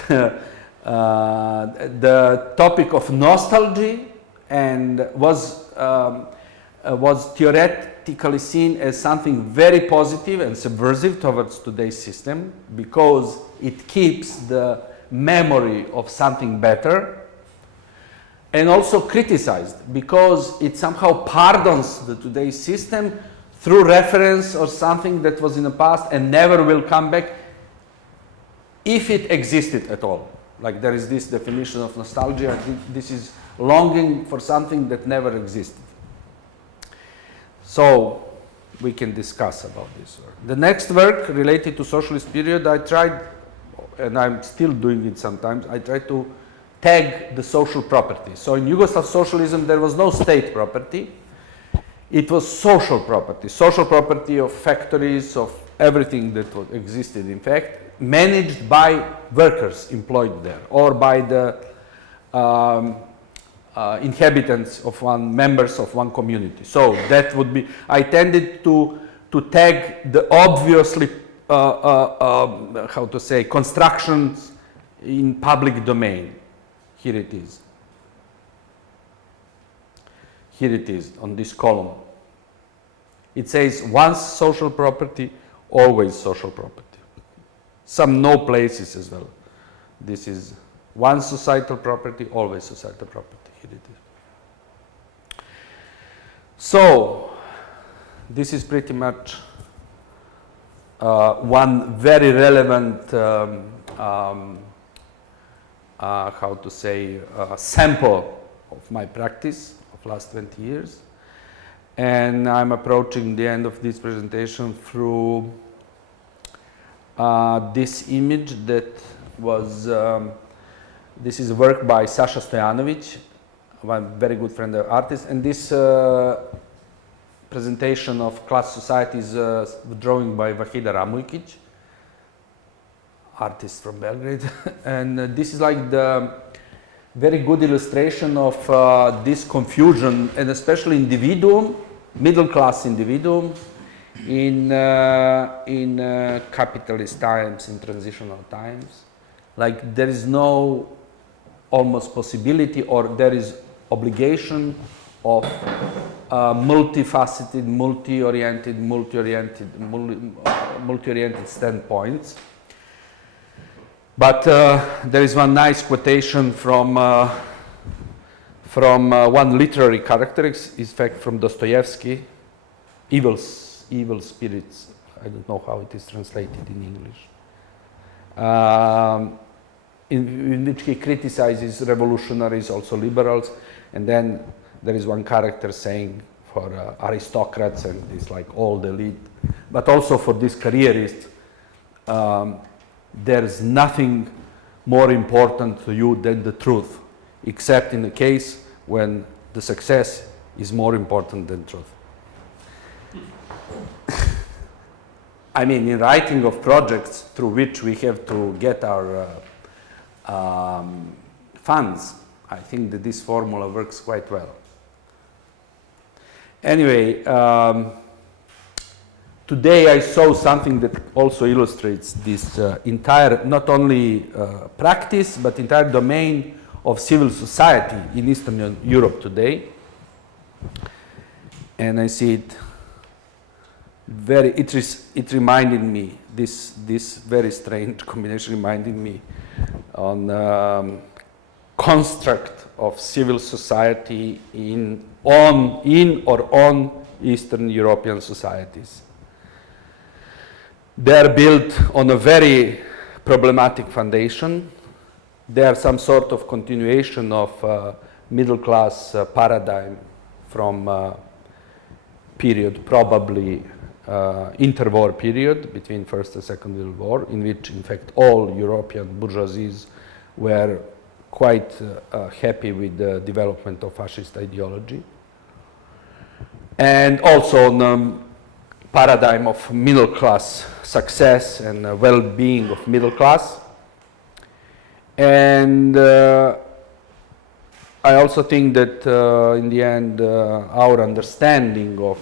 the topic of nostalgia and was theoretically seen as something very positive and subversive towards today's system, because it keeps the memory of something better, and also criticized because it somehow pardons the today's system through reference or something that was in the past and never will come back if it existed at all. Like there is this definition of nostalgia. This is longing for something that never existed. So we can discuss about this work. The next work related to socialist period, I tried, and I'm still doing it sometimes, I try to tag the social property. So in Yugoslav socialism there was no state property, it was social property of factories, of everything that existed in fact, managed by workers employed there or by the inhabitants of members of one community. So that would be, I tended to tag the obviously, how to say, constructions in public domain. Here it is. Here it is on this column. It says once social property, always social property. Some no places as well. This is once societal property, always societal property. Here it is. So this is pretty much one very relevant how to say sample of my practice of last 20 years, and I'm approaching the end of this presentation through this image that was this is a work by Sasha Stojanovic, one very good friend of artist, and this presentation of class society is drawing by Vahida Ramujkić, artist from Belgrade. And this is like the very good illustration of this confusion, and especially individuum middle class individuum in capitalist times, in transitional times. Like there is no almost possibility, or there is obligation of multifaceted, multi-oriented standpoints. But there is one nice quotation from one literary character, in fact from Dostoevsky, evil spirits. I don't know how it is translated in English. In which he criticizes revolutionaries, also liberals, and then there is one character saying for aristocrats and this like old elite, but also for these careerists, there's nothing more important to you than the truth, except in the case when the success is more important than truth. I mean, in writing of projects through which we have to get our funds, I think that this formula works quite well. Anyway, today I saw something that also illustrates this entire, not only practice, but entire domain of civil society in Eastern Europe today. And I see it it reminded me, this very strange combination reminded me on construct of civil society in or on Eastern European societies. They are built on a very problematic foundation. They are some sort of continuation of middle class paradigm from period, probably interwar period between First and Second World War, in which in fact all European bourgeoisies were quite happy with the development of fascist ideology. And also on the paradigm of middle class success and well-being of middle class. And I also think that in the end our understanding of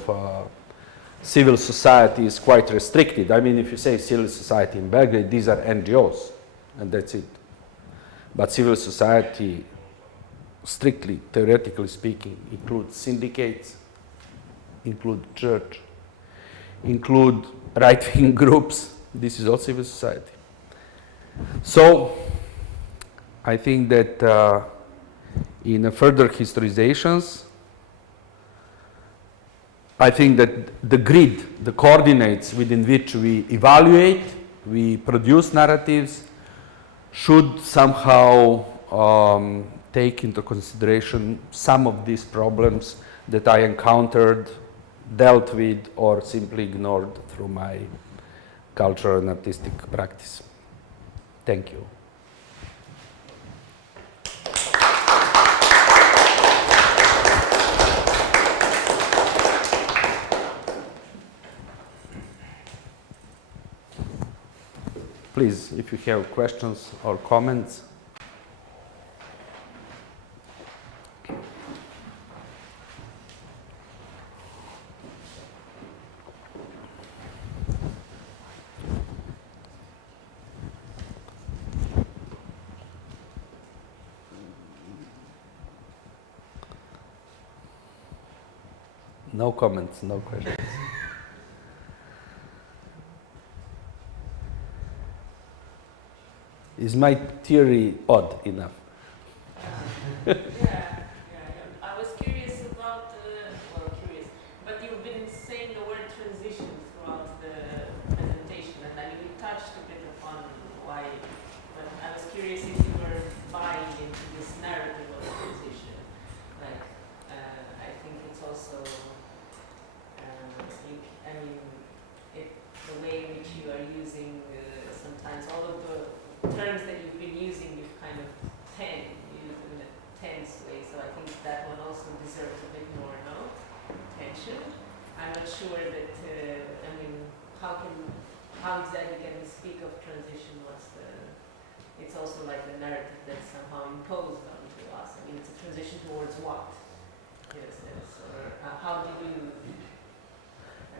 civil society is quite restricted. I mean, if you say civil society in Belgrade, these are NGOs, and that's it. But civil society, strictly, theoretically speaking, includes syndicates, include church, include right-wing groups. This is all civil society. So, I think that in further historizations, I think that the grid, the coordinates within which we evaluate, we produce narratives, should somehow take into consideration some of these problems that I encountered, dealt with, or simply ignored through my cultural and artistic practice. Thank you. Please, if you have questions or comments. No comments, no questions. Is my theory odd enough? I was curious about, but you've been saying the word transition throughout the presentation, and I mean, you touched a bit upon why, but I was curious if you were buying into this narrative of transition. Like, I think it's also, the way in which you are using sometimes all of the terms that you've been using, you've kind of used in a tense way, so I think that one also deserves a bit more attention. I'm not sure that, how exactly can we speak of transition? It's also like the narrative that's somehow imposed onto us. I mean, it's a transition towards what? Or how did you?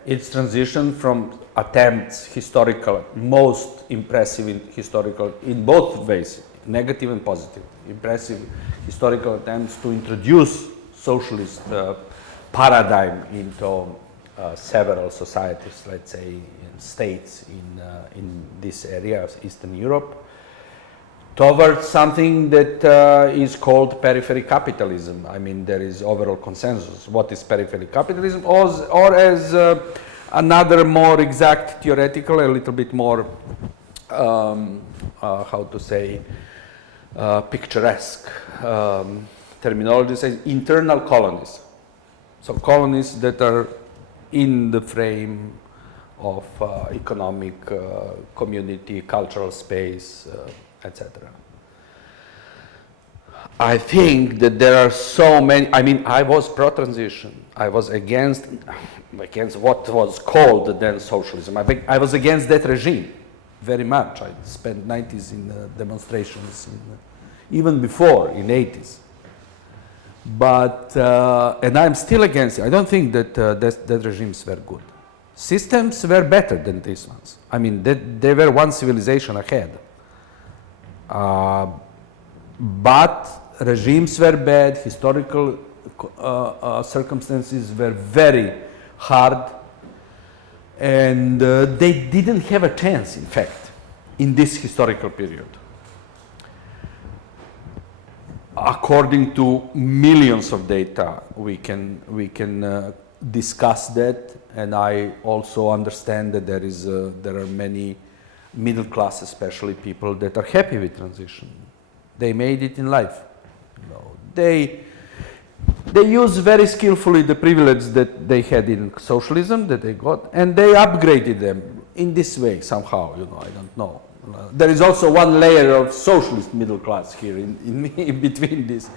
It's transition from attempts, historical, most impressive in historical, in both ways, negative and positive, impressive historical attempts to introduce socialist paradigm into several societies, let's say in states in this area of Eastern Europe, towards something that is called periphery capitalism. I mean, there is overall consensus. What is periphery capitalism? Or as another more exact theoretical, a little bit more, how to say, picturesque terminology says internal colonies. So colonies that are in the frame of economic, community, cultural space, etc. I think that there are so many. I mean, I was pro-transition. I was against what was called then socialism. I was against that regime very much. I spent 90s in demonstrations, even before in 80s. But and I'm still against it. I don't think that that regimes were good. Systems were better than these ones. I mean, they were one civilization ahead. But regimes were bad, historical circumstances were very hard, and they didn't have a chance, in fact, in this historical period. According to millions of data, we can discuss that, and I also understand that there are many middle class, especially people that are happy with transition. They made it in life. You know, they use very skillfully the privilege that they had in socialism that they got, and they upgraded them in this way somehow. You know, I don't know. There is also one layer of socialist middle class here in between this.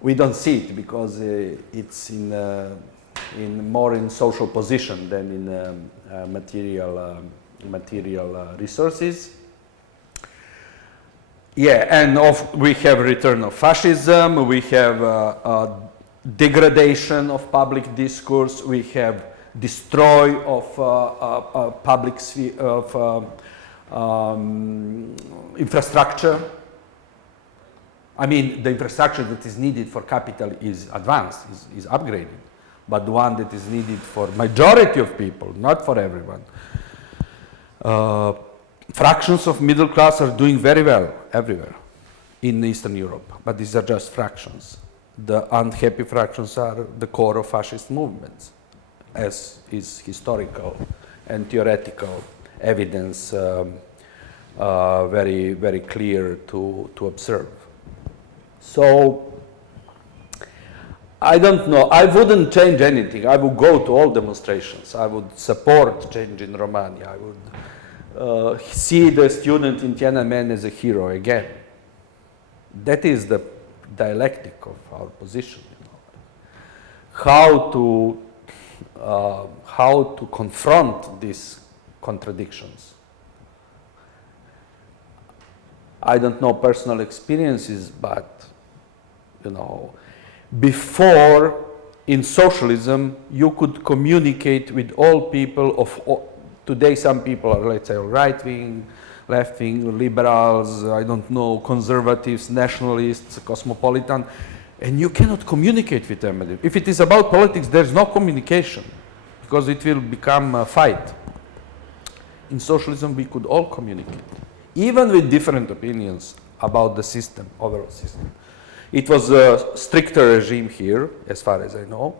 We don't see it because it's in more in social position than in material resources. Yeah, and we have return of fascism, we have degradation of public discourse, we have destroy of public sphere, of infrastructure. I mean, the infrastructure that is needed for capital is advanced, is upgraded, but the one that is needed for majority of people, not for everyone. Fractions of middle class are doing very well everywhere in Eastern Europe, but these are just fractions. The unhappy fractions are the core of fascist movements, as is historical and theoretical evidence very, very clear to observe. So, I don't know, I wouldn't change anything. I would go to all demonstrations. I would support change in Romania. I would see the student in Tiananmen as a hero again. That is the dialectic of our position. You know. How to confront these contradictions. I don't know personal experiences, but you know, before in socialism you could communicate with all people of all. Today some people are, let's say, right-wing, left-wing, liberals, I don't know, conservatives, nationalists, cosmopolitan, and you cannot communicate with them. If it is about politics, there's no communication, because it will become a fight. In socialism, we could all communicate, even with different opinions about the system, overall system. It was a stricter regime here, as far as I know.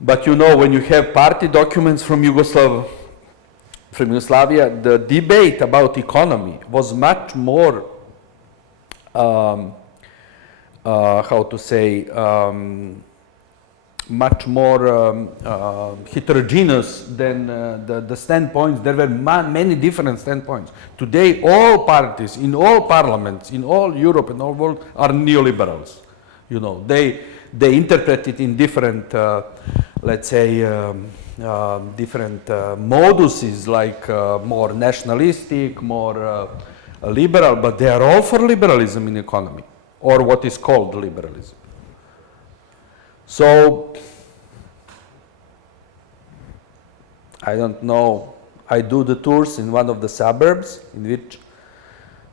But you know, when you have party documents from Yugoslavia, the debate about economy was much more, how to say, much more heterogeneous than the standpoints. There were many different standpoints. Today, all parties in all parliaments in all Europe and all world are neoliberals. You know, they interpret it in different, let's say, different moduses, like more nationalistic, more liberal, but they are all for liberalism in economy, or what is called liberalism. So, I don't know, I do the tours in one of the suburbs in which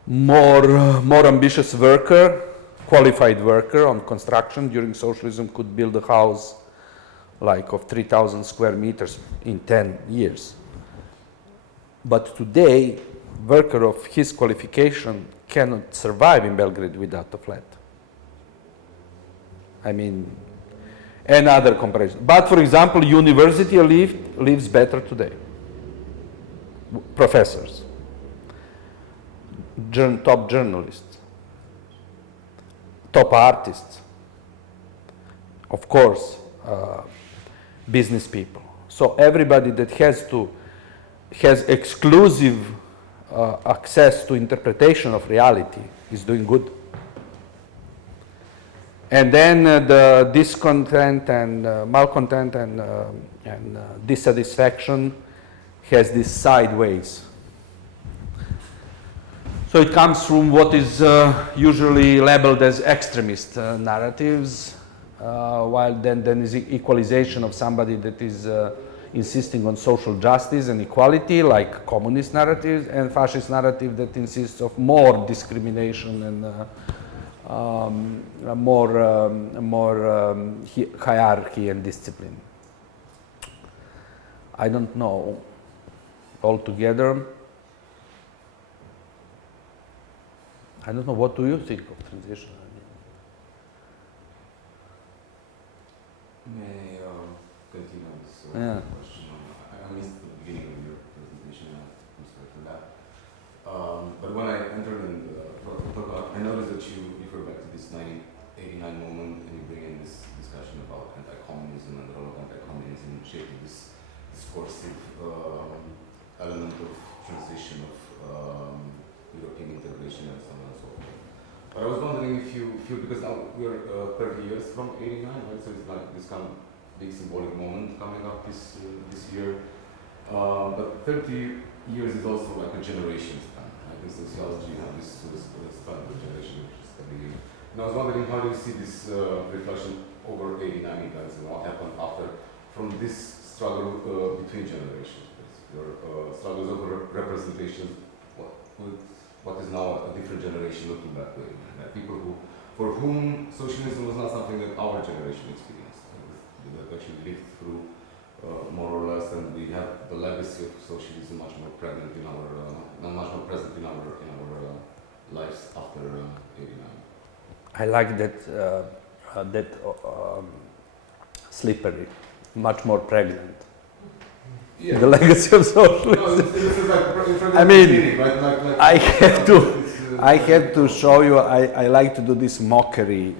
more ambitious worker, qualified worker on construction during socialism could build a house like of 3,000 square meters in 10 years. But today, worker of his qualification cannot survive in Belgrade without a flat. I mean, and other comparisons. But for example, university lives better today. Professors, top journalists, top artists, of course, business people. So everybody that has exclusive access to interpretation of reality is doing good. And then the discontent and malcontent and dissatisfaction has this sideways. So it comes from what is usually labeled as extremist narratives, while then is equalization of somebody that is insisting on social justice and equality, like communist narratives, and fascist narrative that insists of more discrimination and more hierarchy and discipline. I don't know. Altogether, I don't know. What do you think of transition? May I continue this Yeah. question? I missed the beginning of your presentation. I'm sorry for that. But when I entered in I noticed that you refer back to this 1989 moment and you bring in this discussion about anti-communism and the role of anti-communism in shaping this discursive element of transition of European integration and so on and so forth. But I was wondering if you feel, because now we're 30 years from '89, right? So it's like this kind of big symbolic moment coming up this year. But 30 years is also like a generation span. Right? In sociology, you have this span of a generation, which is every year. And I was wondering, how do you see this reflection over '89 events and what happened after, from this struggle between generations? Your struggles over representation, what is now a different generation looking that way. People for whom socialism was not something that our generation experienced. That actually lived through more or less, and we have the legacy of socialism much more pregnant in our, much more present in our lives after '89. I like that slippery, much more pregnant. Yeah. The legacy of socialism. No, this is like, I mean, beginning, right? like I have to show you. I like to do this mockery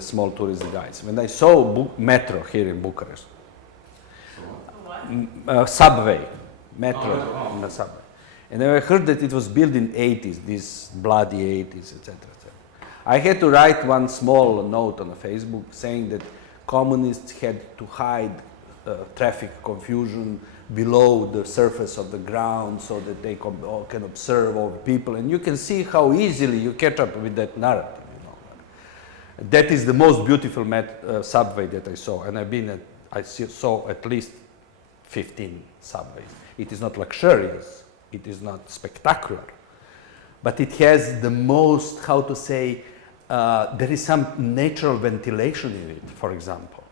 small tourist guides. When I saw metro here in Bucharest, subway, metro in the subway, and I heard that it was built in '80s, these bloody '80s, etc., etc. I had to write one small note on Facebook saying that communists had to hide traffic confusion below the surface of the ground so that they can observe all people, and you can see how easily you catch up with that narrative. You know, that is the most beautiful subway that I saw, and I saw at least 15 subways. It is not luxurious, it is not spectacular, but it has the most, how to say, there is some natural ventilation in it, for example,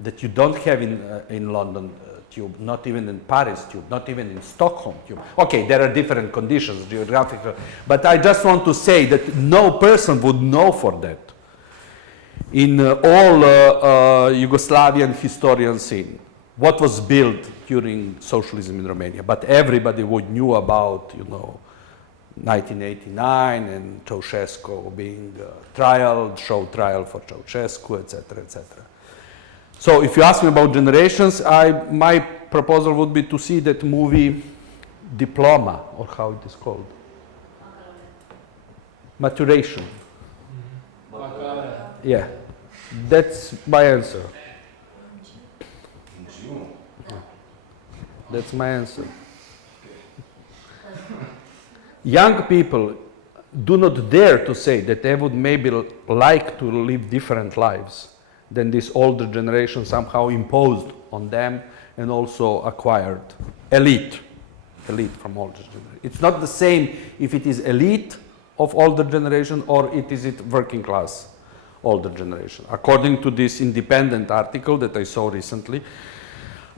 that you don't have in London tube, not even in Paris tube, not even in Stockholm tube. Okay, there are different conditions, geographical, but I just want to say that no person would know for that. In all Yugoslavian historian scene, what was built during socialism in Romania, but everybody would knew about, 1989 and Ceausescu being show trial for Ceausescu, etc., etc. So if you ask me about generations, my proposal would be to see that movie Diploma, or how it is called. Maturation. Yeah, that's my answer. That's my answer. Young people do not dare to say that they would maybe like to live different lives then this older generation somehow imposed on them and also acquired elite from older generation. It's not the same if it is elite of older generation or it is working class older generation. According to this independent article that I saw recently,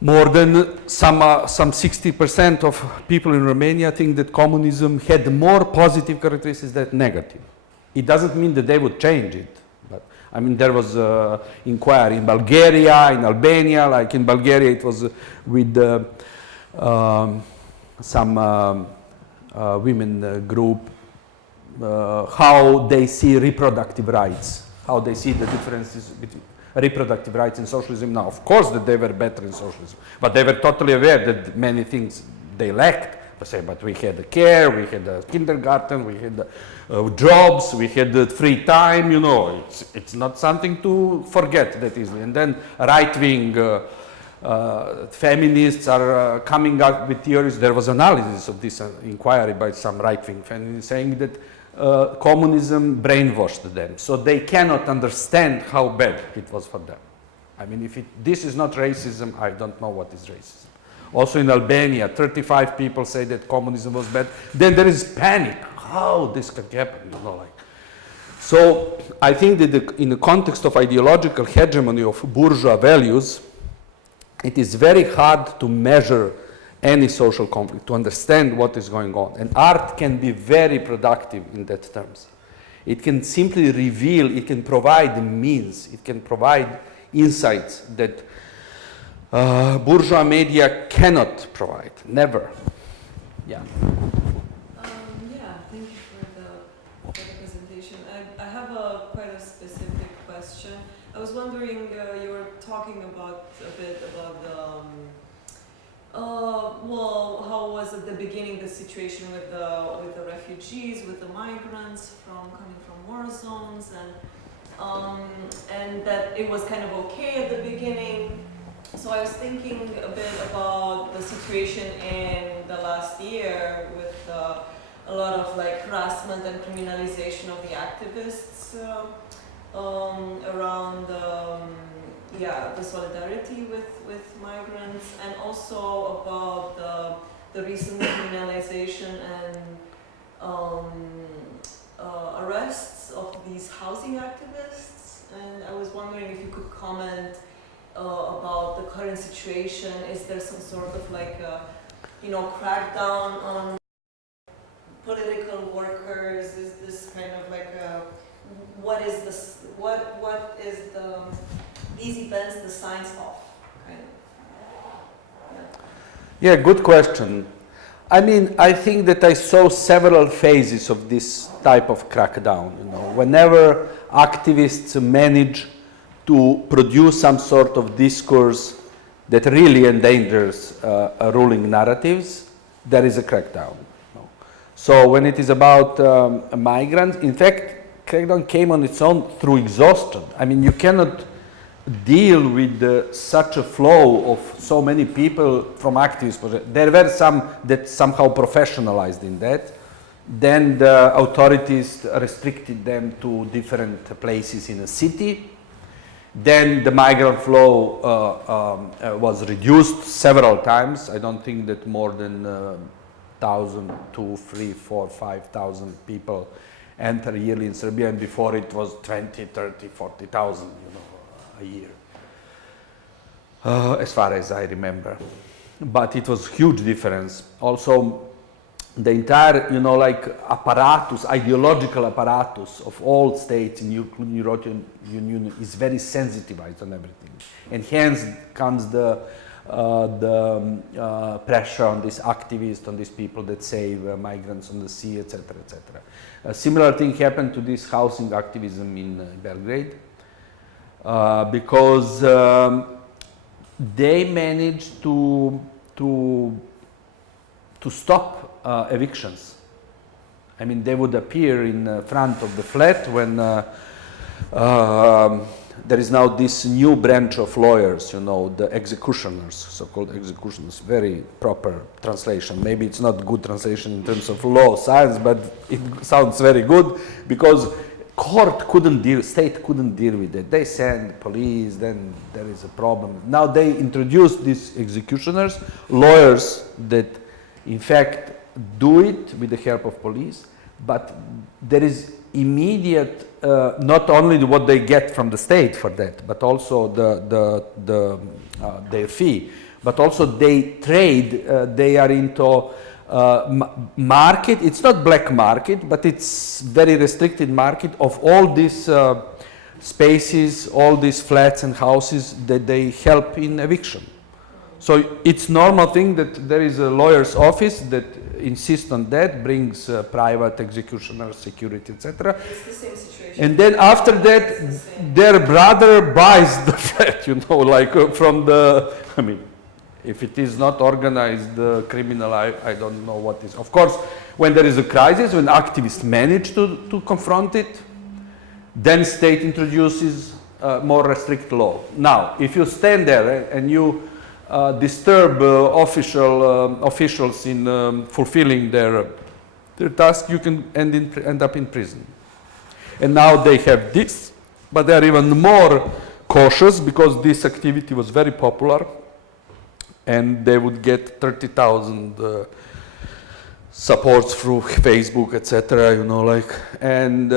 more than some 60% of people in Romania think that communism had more positive characteristics than negative. It doesn't mean that they would change it. But I mean, there was inquiry in Bulgaria, in Albania. Like in Bulgaria, it was with some women group, how they see reproductive rights, how they see the differences between reproductive rights in socialism. Now, of course, that they were better in socialism, but they were totally aware that many things they lacked. But we had care, we had a kindergarten, we had jobs, we had free time. You know, it's not something to forget that easily. And then right-wing feminists are coming up with theories. There was analysis of this inquiry by some right-wing feminists saying that communism brainwashed them, so they cannot understand how bad it was for them. I mean, if this is not racism, I don't know what is racism. Also in Albania, 35 people say that communism was bad. Then there is panic. How this can happen? You know, like. So I think that in the context of ideological hegemony of bourgeois values, it is very hard to measure any social conflict, to understand what is going on. And art can be very productive in that terms. It can simply reveal, it can provide means, it can provide insights that bourgeois media cannot provide, never. Yeah. Yeah, thank you for the presentation. I have quite a specific question. I was wondering, you were talking about a bit about the well, how was at the beginning the situation with the refugees, with the migrants coming from war zones, and that it was kind of okay at the beginning. So I was thinking a bit about the situation in the last year with a lot of like harassment and criminalization of the activists around the solidarity with migrants, and also about the recent criminalization and arrests of these housing activists. And I was wondering if you could comment about the current situation. Is there some sort of like crackdown on political workers? Is this kind of like what is this? What is these events the signs of? Kind of. Yeah, good question. I mean, I think that I saw several phases of this type of crackdown. You know, whenever activists manage to produce some sort of discourse that really endangers ruling narratives, there is a crackdown. You know. So when it is about migrants, in fact, crackdown came on its own through exhaustion. I mean, you cannot deal with such a flow of so many people from activist projects. There were some that somehow professionalized in that. Then the authorities restricted them to different places in a city. Then the migrant flow was reduced several times. I don't think that more than 1,000, 2, 3, 4, 5,000 people enter yearly in Serbia, and before it was 20, 30, 40,000, a year, as far as I remember. But it was huge difference. Also, the entire, apparatus, ideological apparatus of all states in European Union is very sensitized on everything. And hence comes the pressure on these activists, on these people that save migrants on the sea, etc., etc. A similar thing happened to this housing activism in Belgrade. Because they managed to stop evictions. I mean, they would appear in front of the flat when there is now this new branch of lawyers, the executioners, so-called executioners, very proper translation. Maybe it's not good translation in terms of law, science, but it sounds very good because state couldn't deal with it. They send police, then there is a problem. Now they introduced these executioners, lawyers that in fact do it with the help of police, but there is immediate, not only what they get from the state for that, but also their fee, but also they trade, they are into market. It's not black market, but it's very restricted market of all these spaces, all these flats and houses that they help in eviction. So it's normal thing that there is a lawyer's office that insists on that, brings private executioner, security, etc. It's the same situation. And then after that, their brother buys the flat, you know, like from the, I mean, if it is not organized criminal, I don't know what is. Of course, when there is a crisis, when activists manage to confront it, then state introduces more restricted law. Now, if you stand there and you disturb officials in fulfilling their task, you can end up in prison. And now they have this, but they are even more cautious because this activity was very popular, and they would get 30,000 supports through Facebook, etc. You know, like, and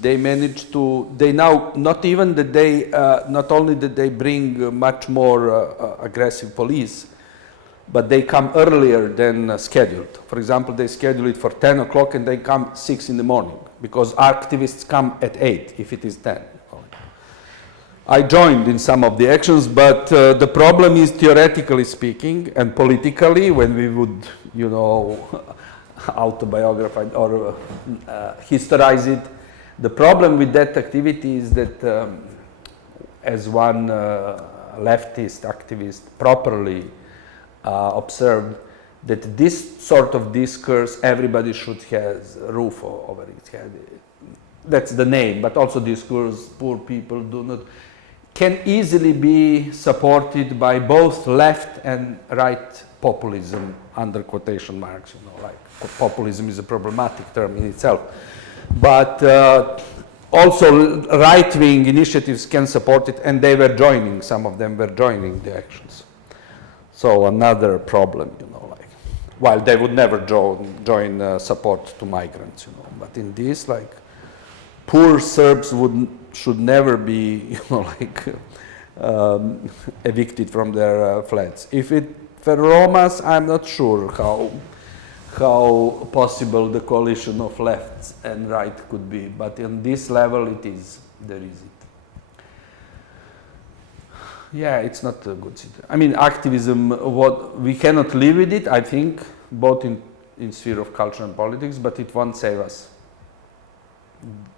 they managed to. They now not even that they not only that they bring much more aggressive police, but they come earlier than scheduled. For example, they schedule it for 10 o'clock and they come 6 in the morning because activists come at 8 if it is 10. I joined in some of the actions, but the problem is, theoretically speaking and politically, when we would, you know, autobiographize or historize it, the problem with that activity is that, as one leftist activist properly observed, that this sort of discourse, everybody should have a roof over its head. That's the name, but also discourse, poor people do not, can easily be supported by both left and right populism, under quotation marks, you know, like populism is a problematic term in itself. But also right-wing initiatives can support it, and they were joining, some of them were joining the actions. So another problem, you know, like, while they would never join support to migrants, you know, but in this, like, poor Serbs should never be, you know, like, evicted from their flats. If it for Romas, I'm not sure how possible the coalition of left and right could be, but on this level there is it. Yeah, it's not a good situation. I mean, activism, we cannot live with it, I think, both in sphere of culture and politics, but it won't save us.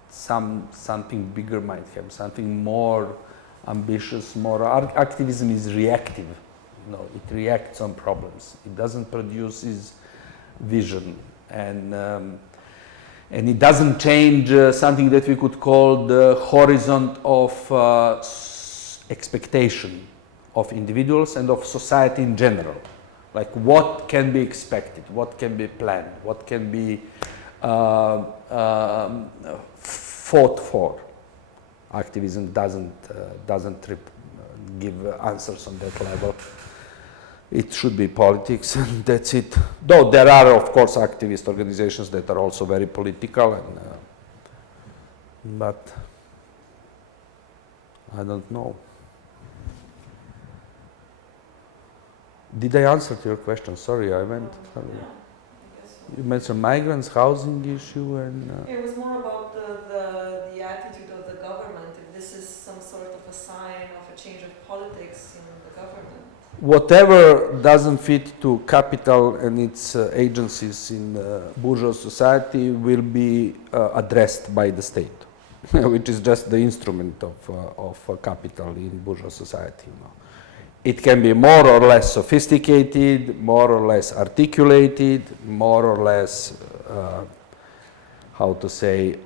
Something bigger might have, something more ambitious, more. Activism is reactive, you know, it reacts on problems. It doesn't produce vision, and it doesn't change something that we could call the horizon of expectation of individuals and of society in general. Like, what can be expected, what can be planned, what can be fought for. Activism doesn't give answers on that level. It should be politics, and that's it. Though there are, of course, activist organizations that are also very political, but I don't know. Did I answer to your question? Sorry, I went. Yeah, I guess so. You mentioned migrants, housing issue, and. It was more about the attitude of the government. If this is some sort of a sign of a change of politics in the government. Whatever doesn't fit to capital and its agencies in bourgeois society will be addressed by the state, which is just the instrument of capital in bourgeois society. You know. It can be more or less sophisticated, more or less articulated, more or less, how to say,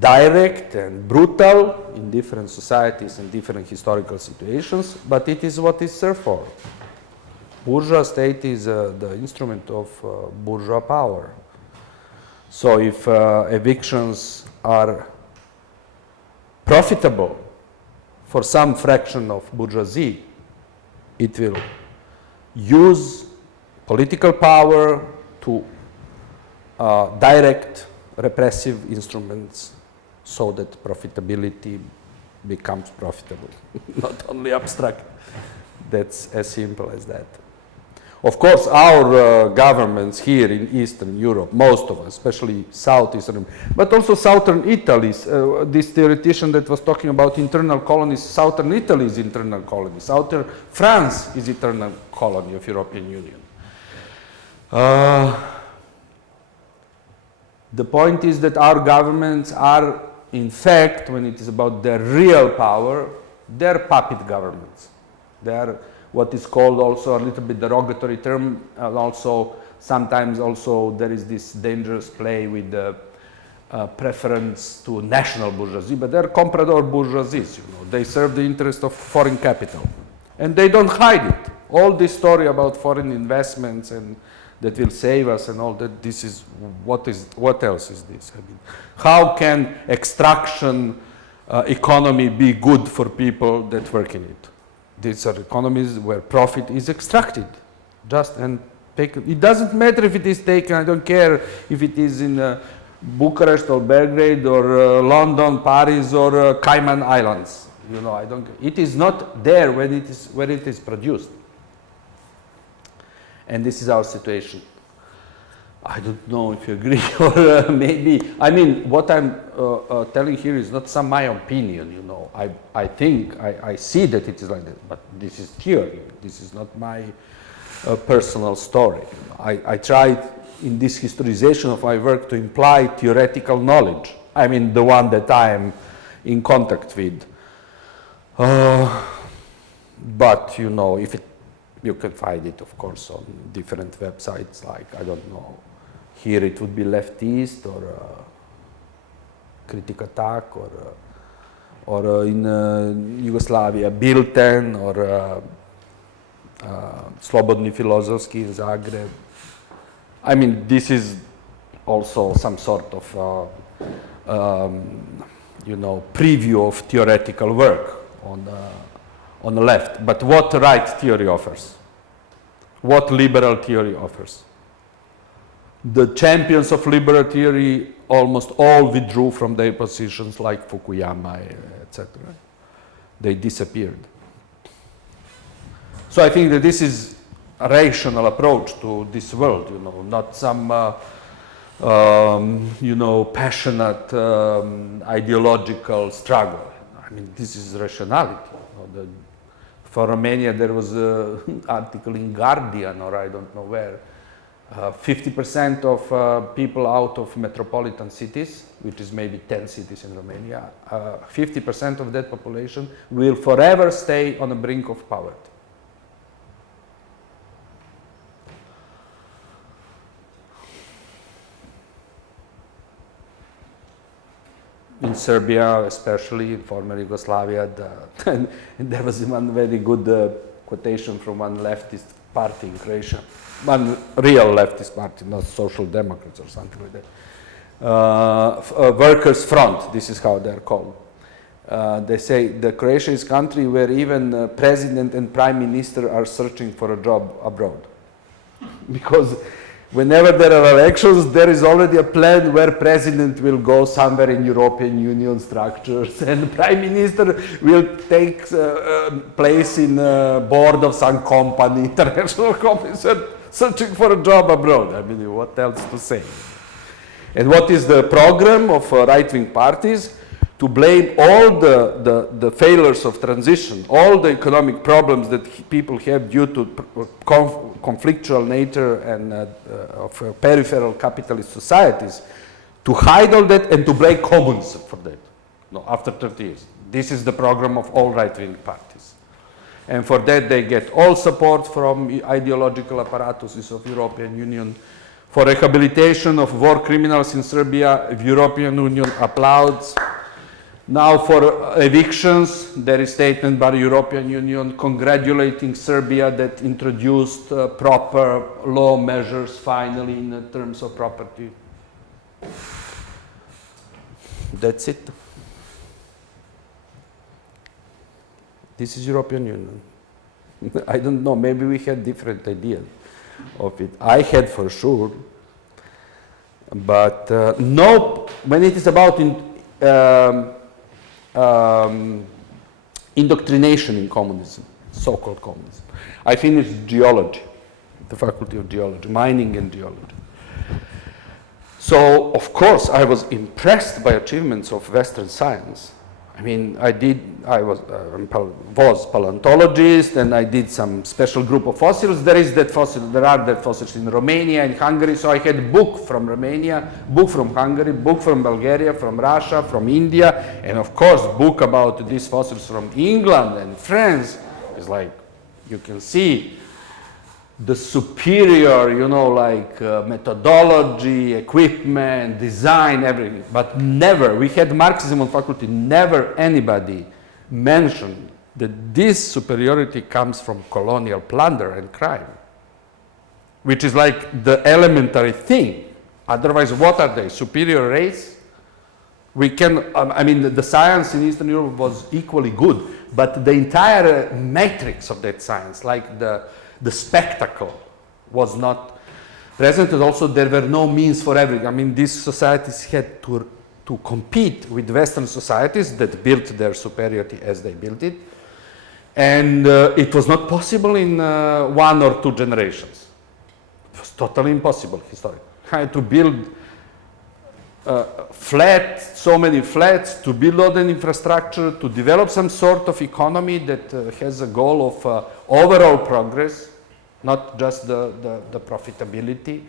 direct and brutal in different societies and different historical situations, but it is what it's served for. Bourgeois state is the instrument of bourgeois power. So if evictions are profitable for some fraction of bourgeoisie, it will use political power to direct repressive instruments so that profitability becomes profitable, not only abstract. That's as simple as that. Of course, our governments here in Eastern Europe, most of us, especially Southeastern, but also Southern Italy, this theoretician that was talking about internal colonies, Southern Italy is internal colony, Southern France is internal colony of European Union. The point is that our governments are, in fact, when it is about their real power, they're puppet governments. They are what is called also a little bit derogatory term, and also sometimes also there is this dangerous play with the preference to national bourgeoisie, but they're comprador bourgeoisies, you know. They serve the interest of foreign capital. And they don't hide it. All this story about foreign investments and that will save us and all that, this is, what else is this? I mean, how can extraction economy be good for people that work in it? These are economies where profit is extracted, just and taken. It doesn't matter if it is taken, I don't care if it is in Bucharest or Belgrade or London, Paris or Cayman Islands. You know, I don't. It is not there when it is where it is produced. And this is our situation. I don't know if you agree or maybe. I mean, what I'm telling here is not my opinion. You know, I think I see that it is like that, but this is theory. This is not my personal story. You know, I tried in this historization of my work to imply theoretical knowledge. I mean, the one that I am in contact with. But you know, if it, you can find it, of course, on different websites. Like, I don't know, here it would be Leftist or Critic Attack, or in Yugoslavia, Bilten, or Slobodni Filozofski in Zagreb. I mean, this is also some sort of, you know, preview of theoretical work on the left. But what right theory offers? What liberal theory offers? The champions of liberal theory almost all withdrew from their positions, like Fukuyama, etc. They disappeared. So I think that this is a rational approach to this world, you know, not some, you know, passionate ideological struggle. I mean, this is rationality. You know, for Romania, there was an article in Guardian, or I don't know where, 50% of people out of metropolitan cities, which is maybe 10 cities in Romania, 50% of that population will forever stay on the brink of poverty. In Serbia, especially in former Yugoslavia, there was one very good quotation from one leftist party in Croatia, one real leftist party, not Social Democrats or something like that. Workers' Front, this is how they're called. They say the Croatia is a country where even president and prime minister are searching for a job abroad. Because whenever there are elections, there is already a plan where president will go somewhere in European Union structures and prime minister will take place in board of some company, international company, searching for a job abroad. I mean, what else to say? And what is the program of right-wing parties? To blame all the failures of transition, all the economic problems that people have due to conflictual nature and of peripheral capitalist societies, to hide all that and to blame communism for that. No, after 30 years. This is the program of all right-wing parties. And for that they get all support from ideological apparatuses of European Union. For rehabilitation of war criminals in Serbia, the European Union applauds. Now for evictions, there is statement by the European Union congratulating Serbia that introduced proper law measures finally in terms of property. That's it. This is European Union. I don't know, maybe we had different ideas of it. I had for sure. But no, when it is about indoctrination in communism, so-called communism, I finished geology, the Faculty of Geology, mining and geology. So, of course, I was impressed by achievements of Western science. I mean, I was paleontologist, and I did some special group of fossils. There are that fossils in Romania and Hungary, so I had a book from Romania, book from Hungary, book from Bulgaria, from Russia, from India, and of course, book about these fossils from England and France. It's like, you can see the superior, methodology, equipment, design, everything. But never, we had Marxism on faculty, never anybody mentioned that this superiority comes from colonial plunder and crime, which is like the elementary thing. Otherwise, what are they? Superior race? We can, the science in Eastern Europe was equally good, but the entire matrix of that science, like the spectacle, was not present, and also there were no means for everything. These societies had to compete with Western societies that built their superiority as they built it, and it was not possible in 1 or 2 generations. It was totally impossible historically. I had to build so many flats, to build all the infrastructure, to develop some sort of economy that has a goal of overall progress, not just the profitability.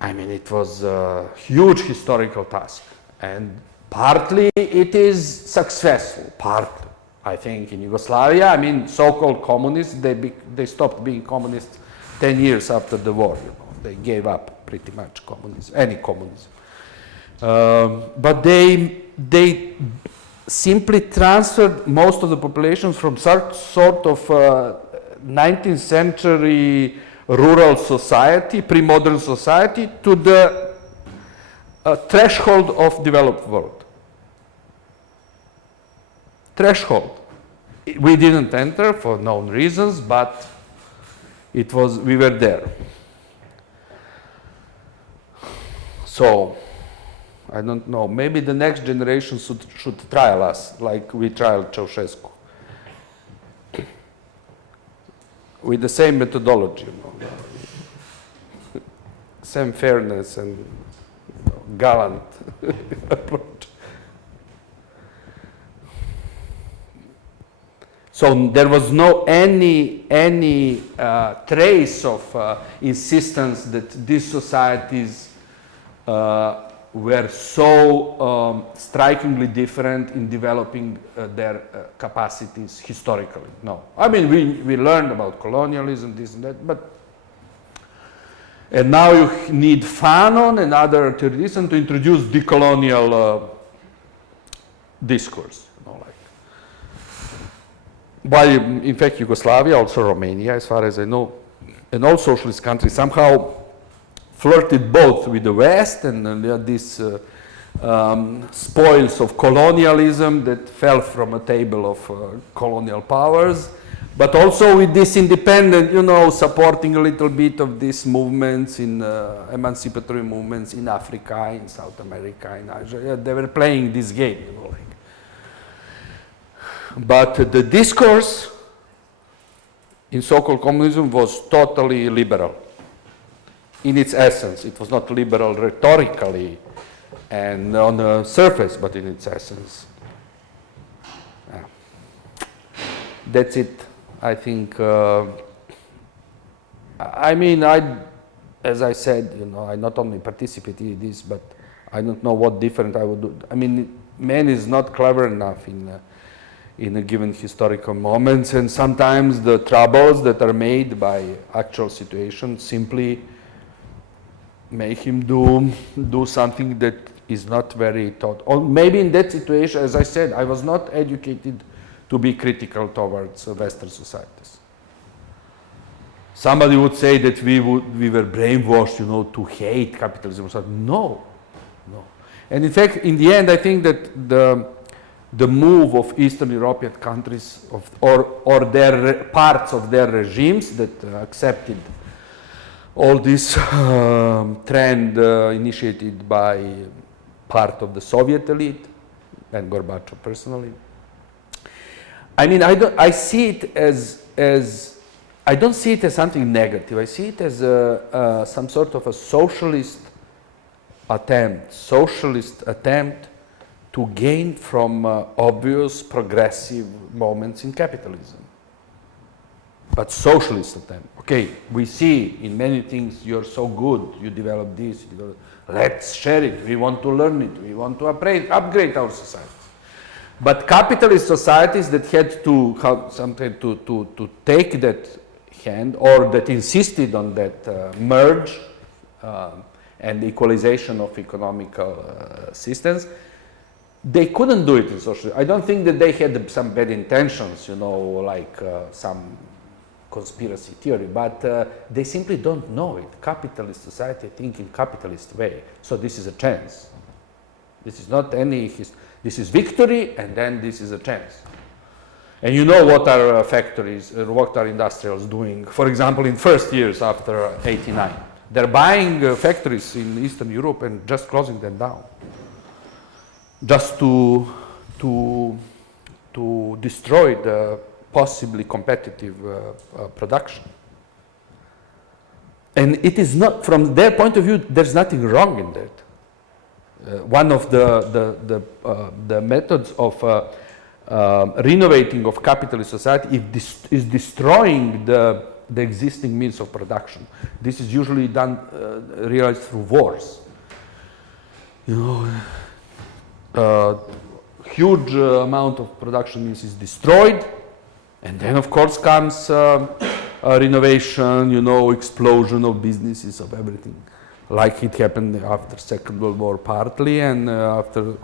It was a huge historical task, and partly it is successful, partly. I think in Yugoslavia, so-called communists, they stopped being communists 10 years after the war. They gave up pretty much communism, any communism. But they simply transferred most of the population from sort of 19th century rural society, pre-modern society, to the threshold of developed world. Threshold. We didn't enter for known reasons, but we were there. So, I don't know, maybe the next generation should trial us, like we trialed Ceausescu. With the same methodology, same fairness and gallant approach. So there was no any trace of insistence that these societies were so strikingly different in developing their capacities historically. No. We learned about colonialism, this and that, and now you need Fanon and other theorists to introduce decolonial discourse. While in fact Yugoslavia, also Romania, as far as I know, and all socialist countries somehow flirted both with the West and these spoils of colonialism that fell from a table of colonial powers, but also with this independent, supporting a little bit of these movements in emancipatory movements in Africa, in South America, in Asia. They were playing this game, But the discourse in so-called communism was totally liberal. In its essence, it was not liberal rhetorically and on the surface, but in its essence. That's it. I think, as I said, I not only participated in this, but I don't know what different I would do. Man is not clever enough in a given historical moments, and sometimes the troubles that are made by actual situations simply make him do something that is not very taught. Or maybe in that situation, as I said, I was not educated to be critical towards Western societies. Somebody would say that we were brainwashed, to hate capitalism. No, No. And in fact, in the end, I think that the move of Eastern European countries or their parts of their regimes that accepted all this trend initiated by part of the Soviet elite and Gorbachev personally. I mean, I see it as I don't see it as something negative. I see it as some sort of a socialist attempt to gain from obvious progressive moments in capitalism. But socialist attempt. Okay, we see in many things you're so good, you develop this, let's share it, we want to learn it, we want to upgrade our societies. But capitalist societies that had to take that hand or that insisted on that merge and equalization of economical systems, they couldn't do it in socialism. I don't think that they had some bad intentions, like some conspiracy theory, but they simply don't know it. Capitalist society think in capitalist way, so this is a chance. This is not this is victory, and then this is a chance. And you know what are factories, what are industrials doing, for example, in first years after '89. They're buying factories in Eastern Europe and just closing them down, just to destroy the possibly competitive production. And it is not, from their point of view, there's nothing wrong in that. One of the methods of renovating of capitalist society is destroying the existing means of production. This is usually done, realized through wars. Huge amount of production means is destroyed, and then of course comes renovation, explosion of businesses, of everything, like it happened after Second World War partly, and after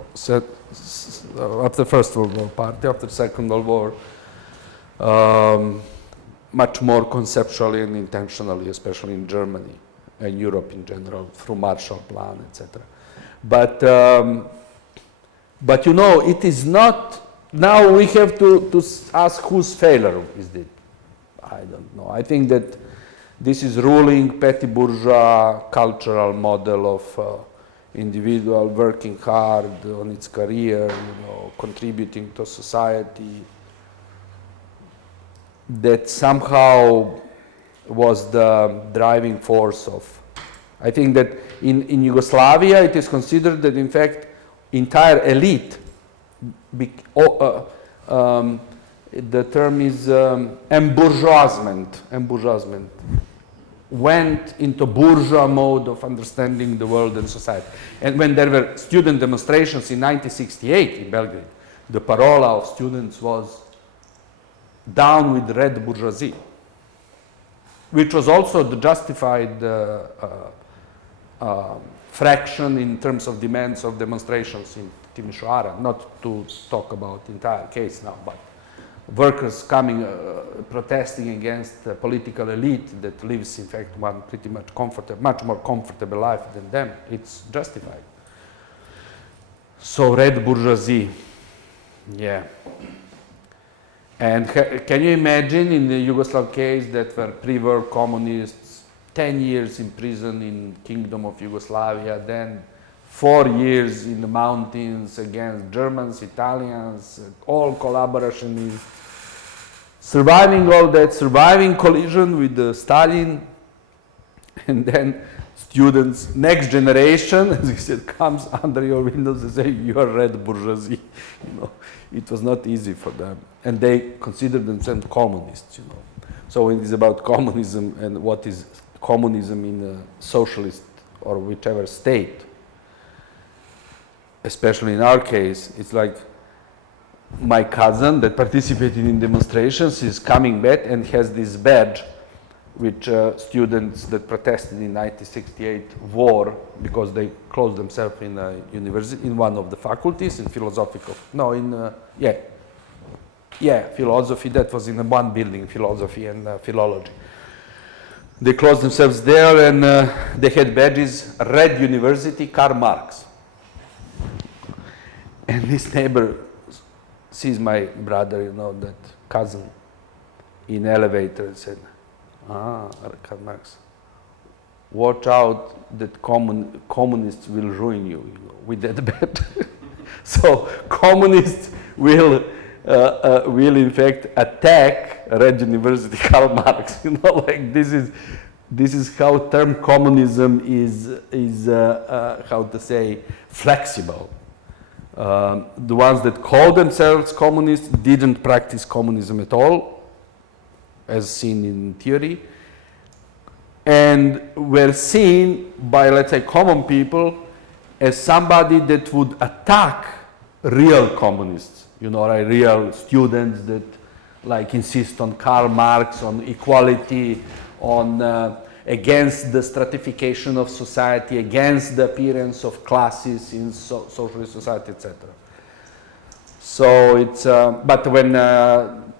First World War partly, after Second World War, much more conceptually and intentionally, especially in Germany and Europe in general, through Marshall Plan, etc. But it is not. Now we have to ask whose failure is it. I don't know. I think that this is ruling petty bourgeois cultural model of individual working hard on its career, contributing to society, that somehow was the driving force of. I think that in Yugoslavia it is considered that in fact entire elite, the term is embourgeoisement, went into bourgeois mode of understanding the world and society. And when there were student demonstrations in 1968 in Belgrade, the parola of students was down with red bourgeoisie, which was also the justified fraction in terms of demands of demonstrations in Timisoara, not to talk about the entire case now, but workers coming, protesting against the political elite that lives, in fact, one pretty much much more comfortable life than them. It's justified. So red bourgeoisie, yeah. And can you imagine in the Yugoslav case that were pre-war communists, 10 years in prison in Kingdom of Yugoslavia, then 4 years in the mountains against Germans, Italians, all collaborationists, surviving all that, surviving collision with Stalin, and then students, next generation, as you said, comes under your windows and say, you are red bourgeoisie. It was not easy for them. And they consider themselves communists, So it is about communism and what is communism in a socialist or whichever state. Especially in our case, it's like my cousin that participated in demonstrations is coming back and has this badge which students that protested in 1968 wore because they closed themselves in a university, in one of the faculties in philosophical, philosophy, that was in one building, philosophy and philology. They closed themselves there and they had badges, Red University, Karl Marx. this neighbor sees my brother, that cousin, in elevator and said, Karl Marx, watch out that communists will ruin you, with that bet. So communists will in fact attack Red University Karl Marx. Like this is how term communism is how to say, flexible. The ones that call themselves communists didn't practice communism at all, as seen in theory, and were seen by, let's say, common people as somebody that would attack real communists, like real students that like insist on Karl Marx, on equality, on against the stratification of society, against the appearance of classes in socialist society, etc. So it's, but when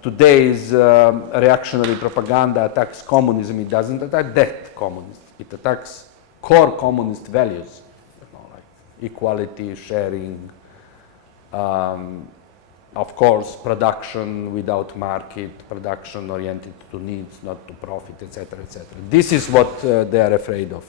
today's reactionary propaganda attacks communism, it doesn't attack that communist. It attacks core communist values, like equality, sharing, of course, production without market, production oriented to needs, not to profit, etc., etc. This is what they are afraid of.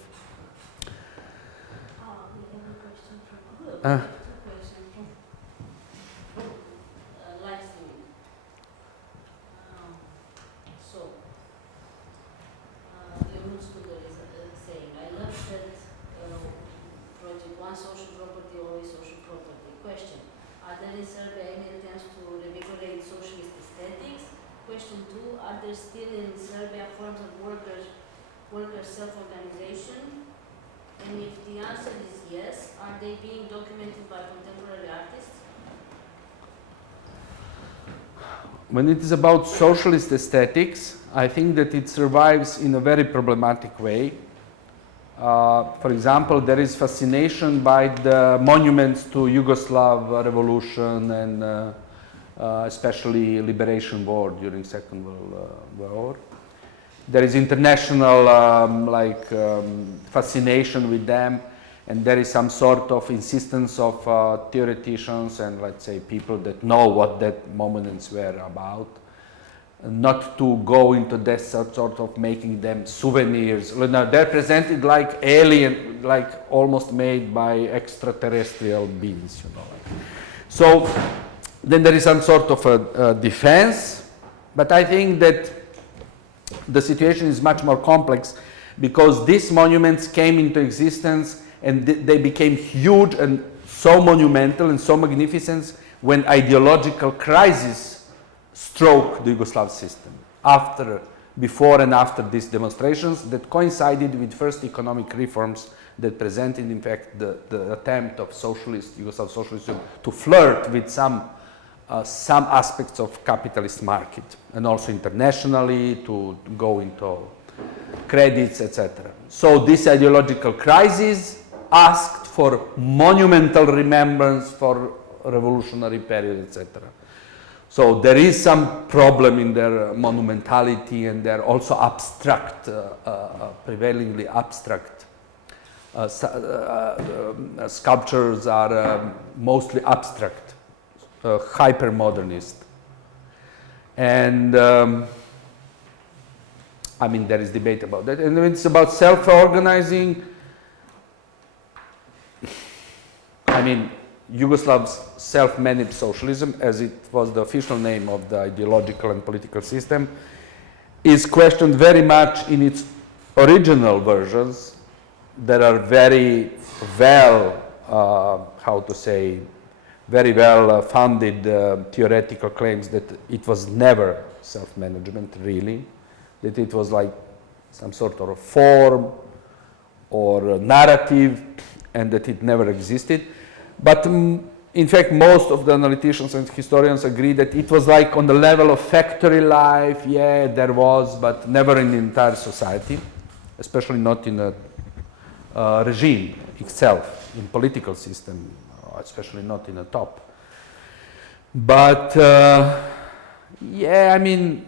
Still in Serbia forms of worker self-organization? And if the answer is yes, are they being documented by contemporary artists? When it is about socialist aesthetics, I think that it survives in a very problematic way. For example, there is fascination by the monuments to Yugoslav revolution and especially liberation war during Second World War. There is international fascination with them, and there is some sort of insistence of theoreticians and, let's say, people that know what that monuments were about, not to go into that sort of making them souvenirs. They're presented like alien, like almost made by extraterrestrial beings, So then there is some sort of a defense, but I think that the situation is much more complex because these monuments came into existence and they became huge and so monumental and so magnificent when ideological crisis struck the Yugoslav system before and after these demonstrations that coincided with first economic reforms that presented, in fact, the attempt of Yugoslav socialism to flirt with some aspects of capitalist market and also internationally to go into credits, etc. So this ideological crisis asked for monumental remembrance for revolutionary period, etc. So there is some problem in their monumentality and their also abstract, prevailingly abstract. Sculptures are mostly abstract. Hyper-modernist. And I mean, there is debate about that. And when it's about self-organizing, I mean, Yugoslav's self-managed socialism, as it was the official name of the ideological and political system, is questioned very much in its original versions that are very well, very well funded theoretical claims that it was never self-management, really, that it was like some sort of a form or a narrative and that it never existed. But in fact, most of the analyticians and historians agree that it was like on the level of factory life, yeah, there was, but never in the entire society, especially not in a regime itself, in political system, especially not in a top. But yeah, I mean,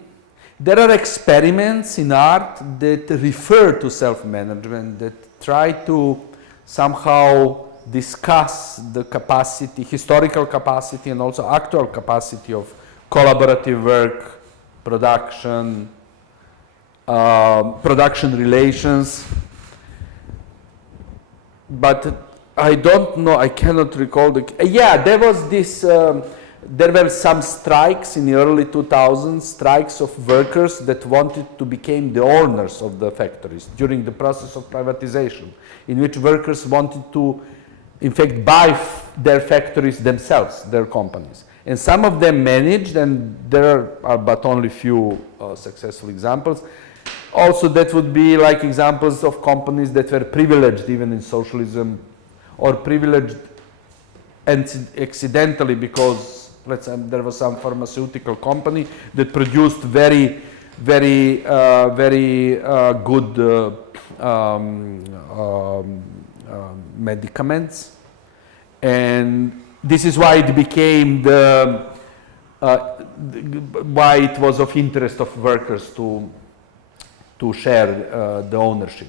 there are experiments in art that refer to self-management, that try to somehow discuss the capacity, historical capacity and also actual capacity of collaborative work, production, production relations. But I don't know, I cannot recall the, yeah, there was this, there were some strikes in the early 2000s, strikes of workers that wanted to become the owners of the factories during the process of privatization, in which workers wanted to, in fact, buy their factories themselves, their companies. And some of them managed, and there are but only few successful examples. Also, that would be like examples of companies that were privileged even in socialism, or privileged accidentally because, let's say, there was some pharmaceutical company that produced very good medicaments, and this is why it became why it was of interest of workers to share the ownership.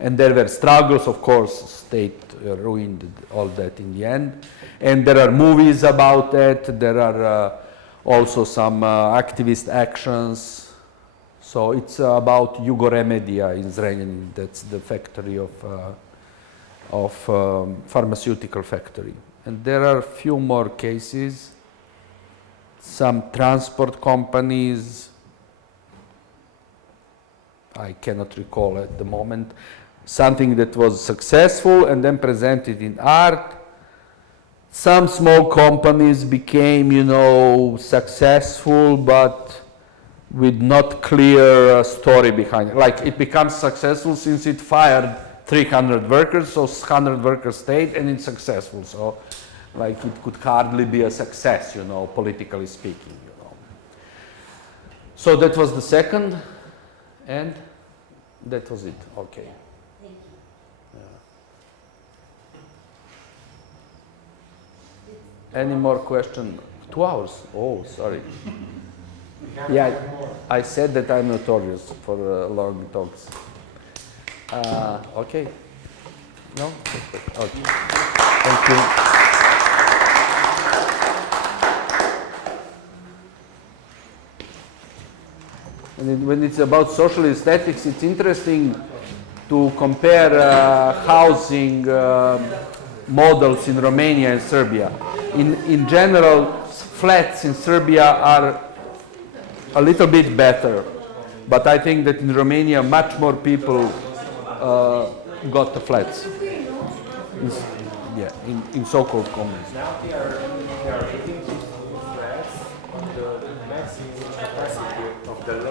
And there were struggles, of course, state ruined all that in the end. And there are movies about that, there are also some activist actions. So it's about Jugoremedia in Zrenjanin, that's the factory of pharmaceutical factory. And there are a few more cases, some transport companies, I cannot recall at the moment, something that was successful and then presented in art. Some small companies became, you know, successful, but with not clear story behind it. Like, it becomes successful since it fired 300 workers, so 100 workers stayed, and it's successful. So, like, it could hardly be a success, you know, politically speaking, you know. So that was the second, and that was it. Okay. Thank you. Any more questions? 2 hours? Oh, sorry. Yeah, I said that I'm notorious for long talks. Okay. No? Okay. Thank you. And when it's about social aesthetics, it's interesting to compare housing models in Romania and Serbia. In general, flats in Serbia are a little bit better, but I think that in Romania, much more people got the flats. In so-called communes. Now they are making flats on the maximum capacity of the law.